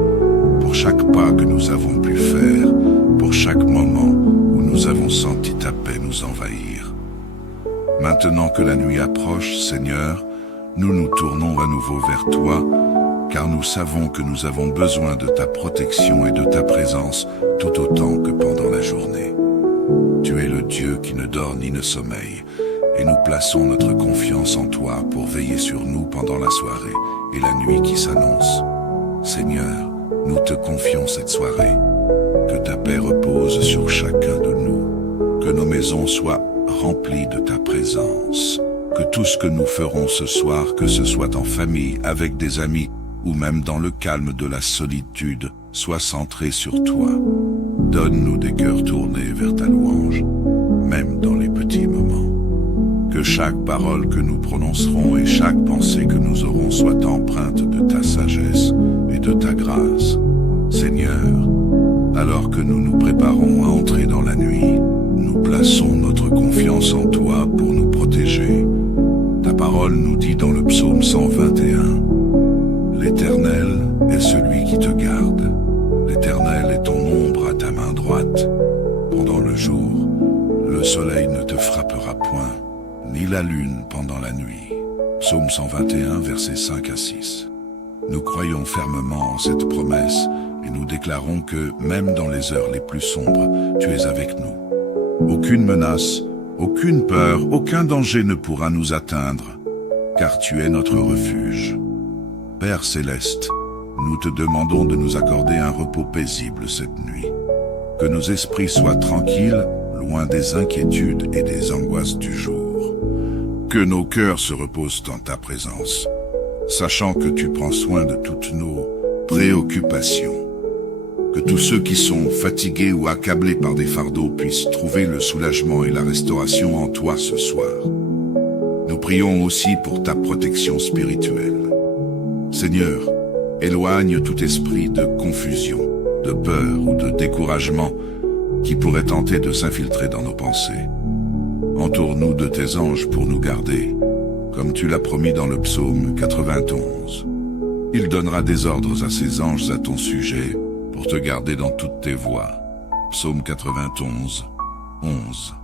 pour chaque pas que nous avons pu faire, pour chaque moment où nous avons senti ta paix nous envahir. Maintenant que la nuit approche, Seigneur, nous nous tournons à nouveau vers toi, car nous savons que nous avons besoin de ta protection et de ta présence tout autant que pendant la journée. Tu es le Dieu qui ne dort ni ne sommeille, et nous plaçons notre confiance en toi pour veiller sur nous pendant la soirée et la nuit qui s'annonce. Seigneur, nous te confions cette soirée. Que ta paix repose sur chacun de nous. Que nos maisons soient remplies de ta présence. Que tout ce que nous ferons ce soir, que ce soit en famille, avec des amis, ou même dans le calme de la solitude, soit centré sur toi. Donne-nous des cœurs tournés vers ta louange, même dans les petits moments. Que chaque parole que nous prononcerons et chaque pensée que nous aurons soit empreinte de ta sagesse et de ta grâce. Seigneur, alors que nous nous préparons à entrer dans la nuit, nous plaçons notre confiance en toi pour nous protéger. Ta parole nous dit dans le psaume 121, l'Éternel est celui qui te garde. L'Éternel est ton ombre à ta main droite. Pendant le jour, le soleil ne te frappera point, ni la lune pendant la nuit. Psaume 121, versets 5 à 6. Nous croyons fermement en cette promesse et nous déclarons que, même dans les heures les plus sombres, tu es avec nous. Aucune menace, aucune peur, aucun danger ne pourra nous atteindre, car tu es notre refuge. Père céleste, nous te demandons de nous accorder un repos paisible cette nuit. Que nos esprits soient tranquilles, loin des inquiétudes et des angoisses du jour. Que nos cœurs se reposent en ta présence, sachant que tu prends soin de toutes nos préoccupations. Que tous ceux qui sont fatigués ou accablés par des fardeaux puissent trouver le soulagement et la restauration en toi ce soir. Nous prions aussi pour ta protection spirituelle. Seigneur, éloigne tout esprit de confusion, de peur ou de découragement qui pourrait tenter de s'infiltrer dans nos pensées. Entoure-nous de tes anges pour nous garder, comme tu l'as promis dans le psaume 91. Il donnera des ordres à ses anges à ton sujet pour te garder dans toutes tes voies. Psaume 91, 11.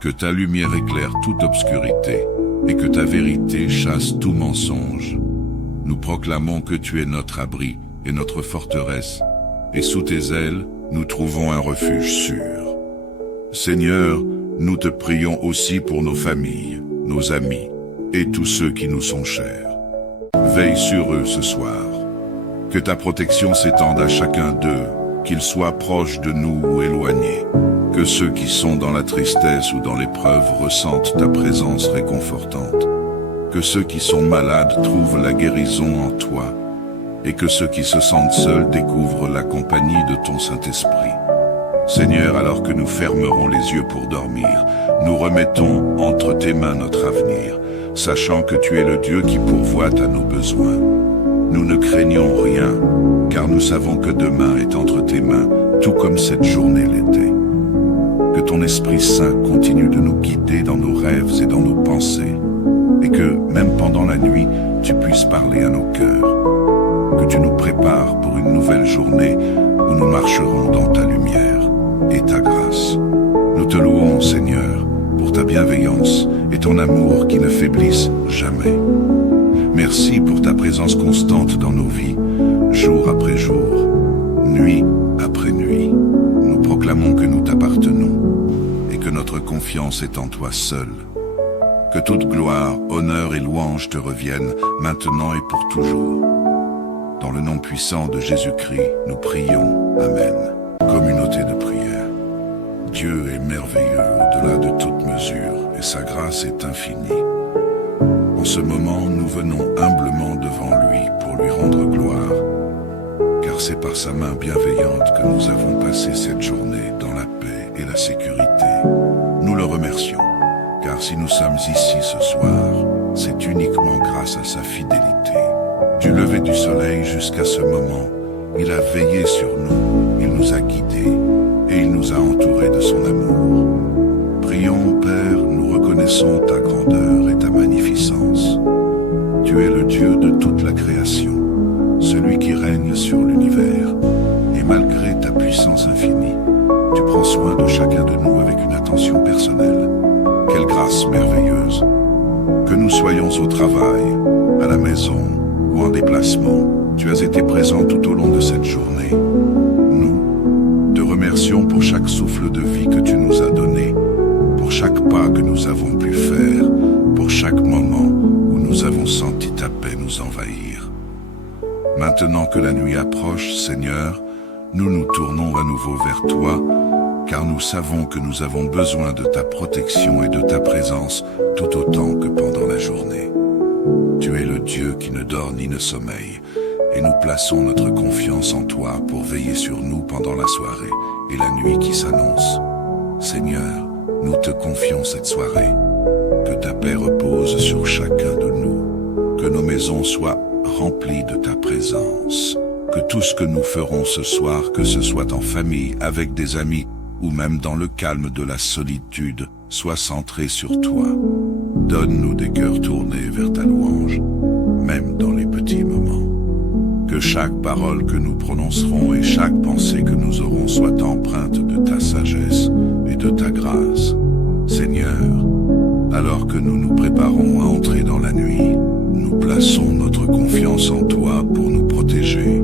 Que ta lumière éclaire toute obscurité et que ta vérité chasse tout mensonge. Nous proclamons que tu es notre abri et notre forteresse, et sous tes ailes, nous trouvons un refuge sûr. Seigneur, nous te prions aussi pour nos familles, nos amis et tous ceux qui nous sont chers. Veille sur eux ce soir. Que ta protection s'étende à chacun d'eux, qu'ils soient proches de nous ou éloignés. Que ceux qui sont dans la tristesse ou dans l'épreuve ressentent ta présence réconfortante. Que ceux qui sont malades trouvent la guérison en toi. Et que ceux qui se sentent seuls découvrent la compagnie de ton Saint-Esprit. Seigneur, alors que nous fermerons les yeux pour dormir, nous remettons entre tes mains notre avenir, sachant que tu es le Dieu qui pourvoit à nos besoins. Nous ne craignons rien, car nous savons que demain est entre tes mains, tout comme cette journée l'était. Que ton Esprit Saint continue de nous guider dans nos rêves et dans nos pensées, et que, même pendant la nuit, tu puisses parler à nos cœurs. Que tu nous prépares pour une nouvelle journée où nous marcherons dans ta lumière et ta grâce. Nous te louons, Seigneur, pour ta bienveillance et ton amour qui ne faiblissent jamais. Merci pour ta présence constante dans nos vies, jour après jour, nuit après nuit. Nous proclamons que nous t'appartenons et que notre confiance est en toi seul. Que toute gloire, honneur et louange te reviennent maintenant et pour toujours. Dans le nom puissant de Jésus-Christ, nous prions. Amen. Communauté de prière. Dieu est merveilleux au-delà de toute mesure et sa grâce est infinie. En ce moment, nous venons humblement devant lui pour lui rendre gloire, car c'est par sa main bienveillante que nous avons passé cette journée dans la paix et la sécurité. Nous le remercions, car si nous sommes ici ce soir, c'est uniquement grâce à sa fidélité. Du lever du soleil jusqu'à ce moment, il a veillé sur nous, il nous a guidés et il nous a entourés de son amour. Prions, Père, nous reconnaissons ta grandeur et ta magnificence. Tu es le Dieu de toute la création, celui qui règne sur l'univers. Et malgré ta puissance infinie, tu prends soin de chacun de nous avec une attention personnelle. Quelle grâce merveilleuse! Que nous soyons au travail, à la maison ou en déplacement, tu as été présent tout au long de cette journée. Nous te remercions pour chaque souffle de vie que tu nous as donné, pour chaque pas que nous avons pu faire, pour chaque moment où nous avons senti ta paix nous envahir. maintenant que la nuit approche, Seigneur, nous nous tournons à nouveau vers toi, car nous savons que nous avons besoin de ta protection et de ta présence tout autant que pendant la journée. Tu es le Dieu qui ne dort ni ne sommeille, et nous plaçons notre confiance en toi pour veiller sur nous pendant la soirée et la nuit qui s'annonce. Seigneur, nous te confions cette soirée. Que ta paix repose sur chacun de nous, que nos maisons soient remplies de ta présence, que tout ce que nous ferons ce soir, que ce soit en famille, avec des amis, ou même dans le calme de la solitude, soit centré sur toi. Donne-nous des cœurs tournés vers ta louange, même dans les petits moments. Que chaque parole que nous prononcerons et chaque pensée que nous aurons soit empreinte de ta sagesse et de ta grâce. Seigneur, alors que nous nous préparons à entrer dans la nuit, nous plaçons notre confiance en toi pour nous protéger.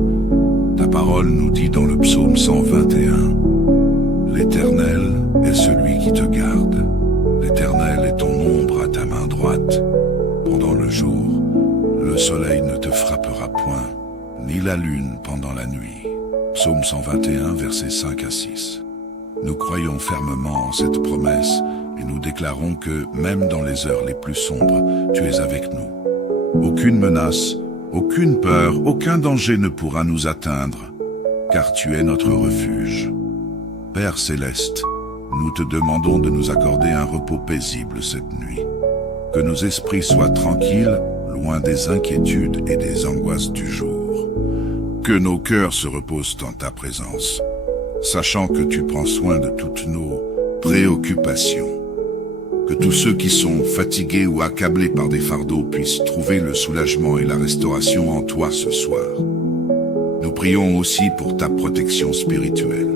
Ta parole nous dit dans le psaume 121, « L'Éternel est celui qui te garde. L'Éternel est ton ombre à ta main droite. Pendant le jour, le soleil ne te frappera point, ni la lune pendant la nuit. » Psaume 121, versets 5 à 6. Nous croyons fermement en cette promesse et nous déclarons que, même dans les heures les plus sombres, tu es avec nous. Aucune menace, aucune peur, aucun danger ne pourra nous atteindre, car tu es notre refuge. Père céleste, nous te demandons de nous accorder un repos paisible cette nuit. Que nos esprits soient tranquilles, loin des inquiétudes et des angoisses du jour. Que nos cœurs se reposent en ta présence, sachant que tu prends soin de toutes nos préoccupations. Que tous ceux qui sont fatigués ou accablés par des fardeaux puissent trouver le soulagement et la restauration en toi ce soir. Nous prions aussi pour ta protection spirituelle.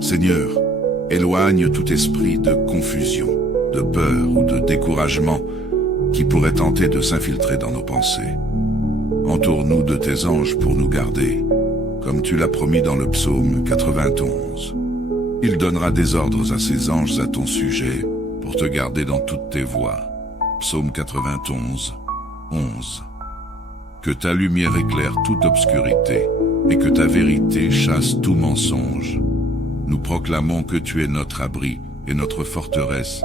Seigneur, éloigne tout esprit de confusion, de peur ou de découragement qui pourrait tenter de s'infiltrer dans nos pensées. Entoure-nous de tes anges pour nous garder, comme tu l'as promis dans le psaume 91. Il donnera des ordres à ses anges à ton sujet, pour te garder dans toutes tes voies. Psaume 91, 11. Que ta lumière éclaire toute obscurité, et que ta vérité chasse tout mensonge. Nous proclamons que tu es notre abri et notre forteresse,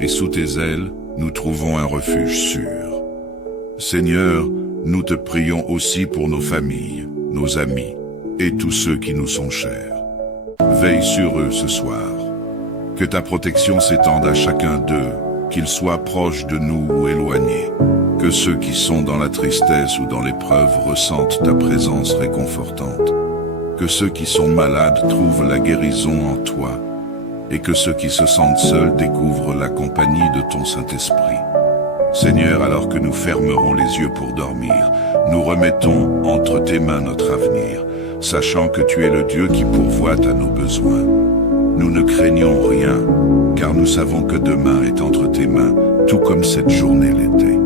et sous tes ailes, nous trouvons un refuge sûr. Seigneur, nous te prions aussi pour nos familles, nos amis, et tous ceux qui nous sont chers. Veille sur eux ce soir. Que ta protection s'étende à chacun d'eux, qu'ils soient proches de nous ou éloignés. Que ceux qui sont dans la tristesse ou dans l'épreuve ressentent ta présence réconfortante. Que ceux qui sont malades trouvent la guérison en toi. Et que ceux qui se sentent seuls découvrent la compagnie de ton Saint-Esprit. Seigneur, alors que nous fermerons les yeux pour dormir, nous remettons entre tes mains notre avenir, sachant que tu es le Dieu qui pourvoit à nos besoins. Nous ne craignons rien, car nous savons que demain est entre tes mains, tout comme cette journée l'était.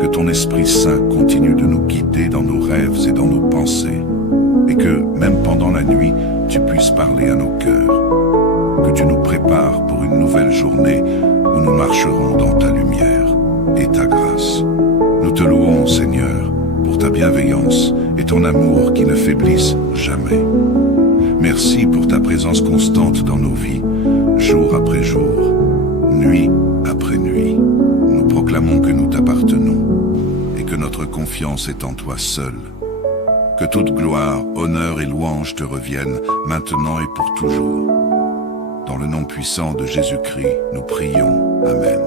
Que ton Esprit Saint continue de nous guider dans nos rêves et dans nos pensées, et que, même pendant la nuit, tu puisses parler à nos cœurs. Que tu nous prépares pour une nouvelle journée où nous marcherons dans ta lumière et ta grâce. Nous te louons, Seigneur, pour ta bienveillance et ton amour qui ne faiblissent jamais. Merci pour ta présence constante dans nos vies, jour après jour, nuit après nuit. Nous proclamons que nous t'appartenons et que notre confiance est en toi seul. Que toute gloire, honneur et louange te reviennent maintenant et pour toujours. Dans le nom puissant de Jésus-Christ, nous prions. Amen.